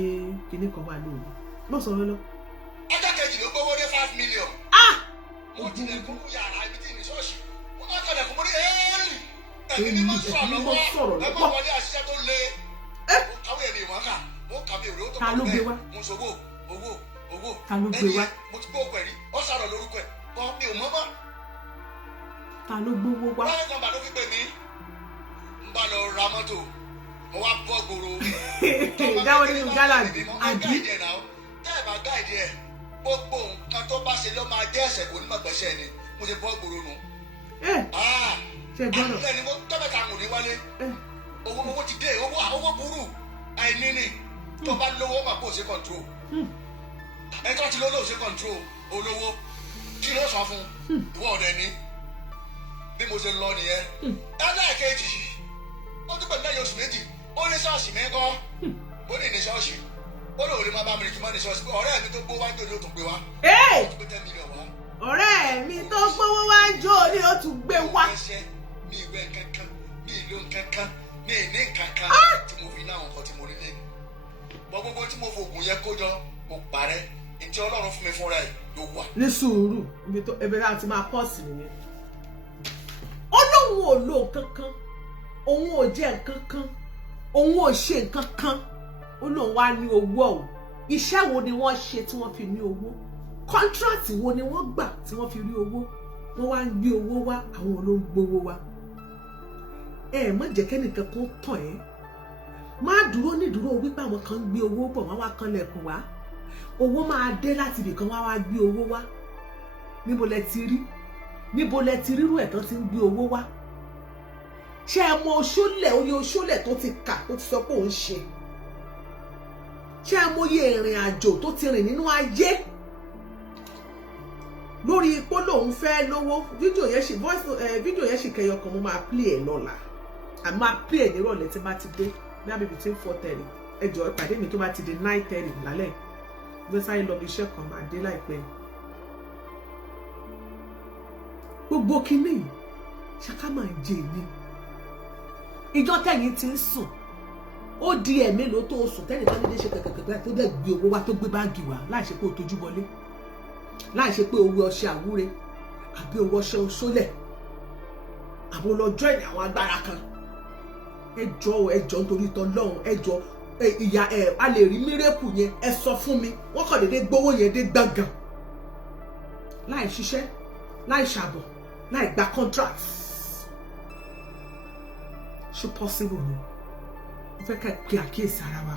kinní kan wà lóòrùn mọ̀ sọ̀rọ̀ lọ. ọjọ́ kejì ló gbówó dé 5 million. mo tilẹ̀ kún yàrá ibi tí ní ṣọ́ọ̀ṣì mo bá kalẹ̀ kún mo ní ẹ́ẹ̀lì ẹ̀mí ni mo sọ̀rọ̀ lọ́wọ́ ẹ má wọlé àṣìṣe tó le. mo kàwé ẹ̀mí ìwọ̀n kà mo kàwé ìwé tó kọ́ bẹ́ẹ̀ mo sọ owó ta ló gbé wá mo ti gbé òkú ẹ̀ rí ó sàrọ̀ lórúkọ ẹ̀ bọ́ mi ò mọ́ mọ́. ta ló gbówó wá. báyọ̀ kan bá ló fi pè mí ń bá lọ ra mọ́tò mo wá bọ́ gbòòrò. dáwọ́ nínú gálàdì àbí. tẹ́ ẹ̀ bá gáìdì ẹ̀ gbogbo nǹkan tó bá ṣe ló máa jẹ́ ẹ̀ṣẹ̀ kò ní mọ̀ gbẹ̀ṣẹ̀ ni mo ti bọ́ gbòòrò nù. ṣe gbọ́dọ̀. àlùlẹ̀ ni mo tọ́bẹ̀ta mò ní wálé owó ti dé owó burú àìní ni tó bá lówó mà kó o ṣe control ẹ̀ tó ti lówó ṣe control olówó kí ló sọ fún ìwọ ọ̀rẹ́ ni bí mo ṣe lọ nìyẹn ẹlẹ́ẹ̀kejì ó dúpẹ́ lẹ́yìn oṣù méjì ó ní ṣọ́ọ̀ṣì mẹ́kọ́ ó ní ṣọ́ọ̀ṣì ó lóun lè máa bá mi rìn kí n má ní ṣọ́ọ̀ṣì ọ̀rẹ́ mi tó gbó wá jò ní ó tún gbé wá. ọ̀rẹ́ mi tó gbówó wá jò ní ó tún gbé wá. mi ìwé kankan àwọn nǹkan tí mo rí lẹ́nu bọ́ gbogbo tí mo fògùn yẹn kó jọ mo parẹ́ ìtí Ọlọ́run fún mi fúnra ẹ̀ ló wà. ní sùúrù ibi tá a ti máa pọ̀ sí nìyẹn. ó lóun ò lo nǹkan kan òun ò jẹ nǹkan kan òun ò ṣe nǹkan kan ó lóun wá ní owó ọ̀hún. Iṣẹ́ wo ni wọ́n ṣe tí wọ́n fi ní owó? Kọ́ńtíráàtì wo ni wọ́n gbà tí wọ́n fi rí owó? Wọ́n wá ń gbé owó wá, àwọn ló ń gbowó wá. Má jẹ́ kẹ́nìkan kan tàn ẹ́. Má dúró nídúró wípé àwọn kan ń gbé owó bọ̀ wọ́n wá kanlẹ̀kùn wá. Owó máa dé láti ibìkan wá wá gbé owó wá. Níbo lẹ ti rí? Níbo lẹ ti rírú ẹ̀ tán ti ń gbé owó wá? Ṣé ẹ mọ oṣólẹ̀ oye oṣólẹ̀ tó ti kà tó ti sọ pé òun ṣe? Ṣé ẹ mọ iye ìrìn àjò tó ti rìn nínú ayé lórí ipò lòun fẹ́ lówó? Fídíò yẹn ṣì kẹyọ kan mo máa play ẹ̀ lọ́la. A máa play ẹ̀ nírọ̀lẹ́ tí bá ti dé maybe between 4:30. Ẹ jọ̀ọ́ ìpàdé mi tó bá ti di 9:30 lálẹ́. Gbé sáré lọ bí iṣẹ́ kan máa dé láìpẹ́. Gbogbo kinní ṣáká máa ń jẹ èmi. Ìjọ tẹ̀yìn ti ń sùn. Ó di ẹ̀mélòó tó sùn tẹ́lẹ̀ bá dédé ṣe kẹ̀kẹ̀kẹ̀ tó dẹ̀ gbé owó wá tó gbé báàgì wá láì ṣe pé ó tojú bọlé, láì ṣe pé owó ọṣẹ àwúre àbí owó ọṣẹ oṣólẹ̀ àbí olọ́jọ́ ìní àwọn agbára kan. Ẹ jọ̀ọ́ nítorí t'Ọlọ́run ẹ jọ̀ọ́ ìyá a lè rí mírèkù yẹn ẹ sọ fún mi. Wọ́n kàn dédé gbówó yẹn dé gbọ̀ngàn láì ṣiṣẹ́ láì ṣàbọ̀ láì gba contract. Ṣé possible ni? Mo fẹ́ ká pe àkíyèsí ara wa.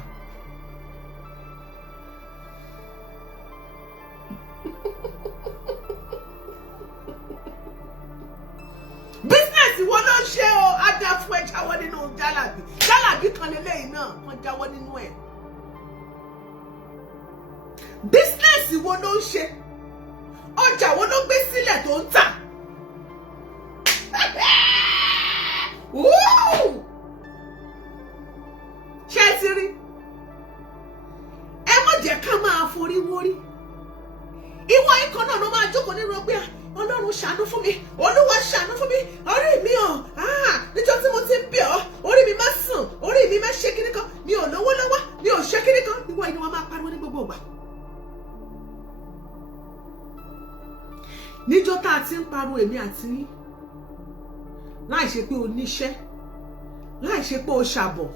Bísínẹ̀sì wo ló ń ṣe o? Á dá fún ẹ jáwọ́ nínú jálàbí kan lélẹ́yìn náà wọ́n jáwọ́ nínú ẹ̀. Bísínẹ̀sì wo ló ń ṣe? Ọjà wo ló gbé sílẹ̀ tó ń tà? Ṣé ẹ ti rí? Ẹ má jẹ́ ká máa forí wórí. Ìwọ ikọ̀ náà ló máa jókòó nínú ọgbẹ́ Ọlọ́run ṣàánú fún mi, Olúwa ṣàánú fún mi, orí mi níjọ́ tí mo ti ń bẹ̀ ọ́, orí mi má sùn, orí mi má ṣe kíní kan, mi ò lówó lọ́wọ́, mi ò ṣe kíní kan. Ìwọ inú wa máa pariwo ní gbogbo ìgbà. Níjọ́ tá a ti ń pariwo èmi àti yín, láì ṣe pé o níṣẹ́, láì ṣe pé o ṣàbọ̀.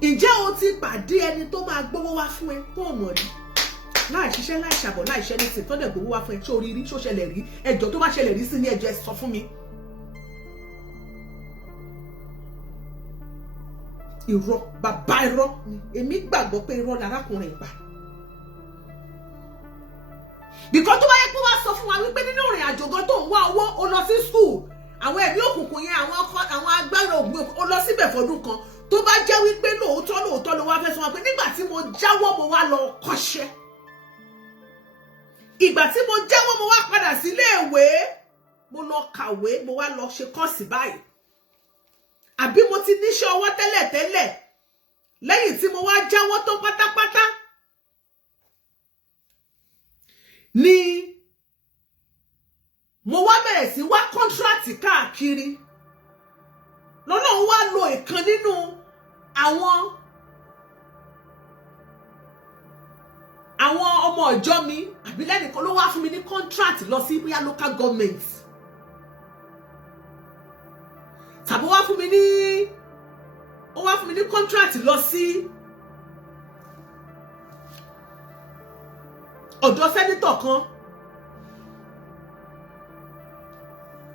Ǹjẹ́ o ti pàdé ẹni tó máa gbówó wá fún ẹ tó mọ̀ rí? Láì ṣiṣẹ́ láì ṣàbọ̀ láì ṣẹ́ ní sìn tó dẹ̀ gbówó wá fún ẹ tí orí rí ṣó ṣẹlẹ̀ rí? Ẹjọ́ tó bá ṣẹlẹ̀ rí sí ní ẹjọ́ ẹ sọ fún mi. Irọ́ bàbá irọ́ ni èmi gbàgbọ́ pé irọ́ lárákùnrin ìgbà. Bìkọ́ tó bá yẹ kó wá sọ fún wa wípé nínú ìrìn àjò gan tó ń wá owó o lọ sí school, àwọn ẹ̀mí òkùnkùn yẹn àwọn agbára ògùn o lọ síbẹ̀ fọdún kan, tó bá jẹ́ wípé lóòótọ́ ló wá fẹ́ sọ wọn pé nígbà tí mo jáwọ́ mo wá lọ kọ́ṣẹ́, ìgbà tí mo jáwọ́ mo wá padà sílé ìwé, mo lọ kàwé, mo wá lọ ṣe kọ́ọ̀sì báyìí, àbí mo ti níṣẹ́ ọwọ́ tẹ́lẹ̀ lẹ́yìn tí mo wá jáwọ́ tó pátápátá ni mo wá bẹ̀rẹ̀ sí wá kọ́ńtíráàtì káàkiri. Lọ́lọ́run wá lo ìkan nínú àwọn ọmọ ọjọ́ mi àbí lẹ́nìkan ló wá fún mi ní kọ́ńtíráàtì lọ sí bóyá local government, tàbí ó wá fún mi ní kọ́ńtíráàtì lọ sí ọ̀dọ̀ sẹ́nítọ̀ kan.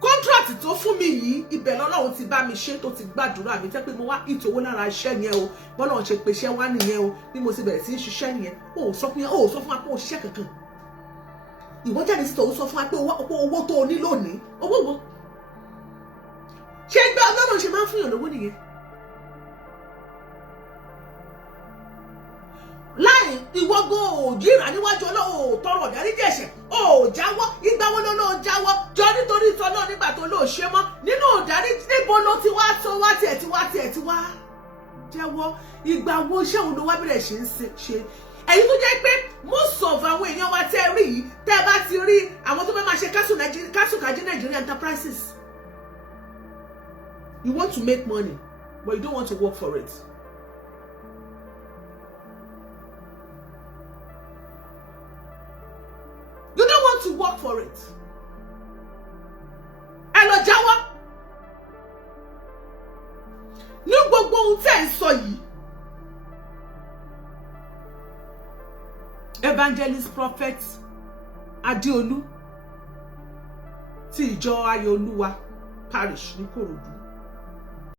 Kọ́ńtíráàtì tó fún mi yìí ibẹ̀ lọ́lọ́run ti bá mi ṣe tó ti gbàdúrà mi tẹ́ pé mo wá ìtòwó lára iṣẹ́ yẹn o, bọ́lọ́run ṣe pé iṣẹ́ wá nìyẹn o, bí mo ti bẹ̀rẹ̀ sí í ṣiṣẹ́ nìyẹn. Ó sọ fún wa pé o ṣiṣẹ́ kankan. Ìwọ jáde sí tòun sọ fún wa pé owó tó o ní lónìí owó wo? Ṣé ẹgbẹ́ Ọlọ́run ṣe máa ń fún yàn lówó nìyẹn? Láì ìwọ́gbọ́n òjìrà níwájú Ọlọ́run ò tọrọ ìdáríjì ẹ̀ṣẹ̀, ò jáwọ́, ìgbà wo ló jáwọ́ jọ nítorí ìtọ́ náà nígbà tó lóò ṣe mọ́ nínú ìdáríjì. Níbo ló ti wá tó wá tiẹ̀ ti wá jẹ́wọ́? Ìgbà wo iṣẹ́ òun ló wá bẹ̀rẹ̀ ṣe ń ṣe? Èyí tó jẹ́ pé most of àwọn èèyàn wa tẹ́ rí yìí, tẹ́ bá ti rí àwọn tó fẹ́ máa ṣe kásùkájí Nigeria Enterprises, You want to make money, but you don't want to work for it. You don't want to work for it. Ẹ lọ jáwọ́. Ní gbogbo ohun tí ẹ ń sọ yìí. Evangelist Prophet Adéolú ti ìjọ Ayọ̀olúwa Parish ní Kòròdú.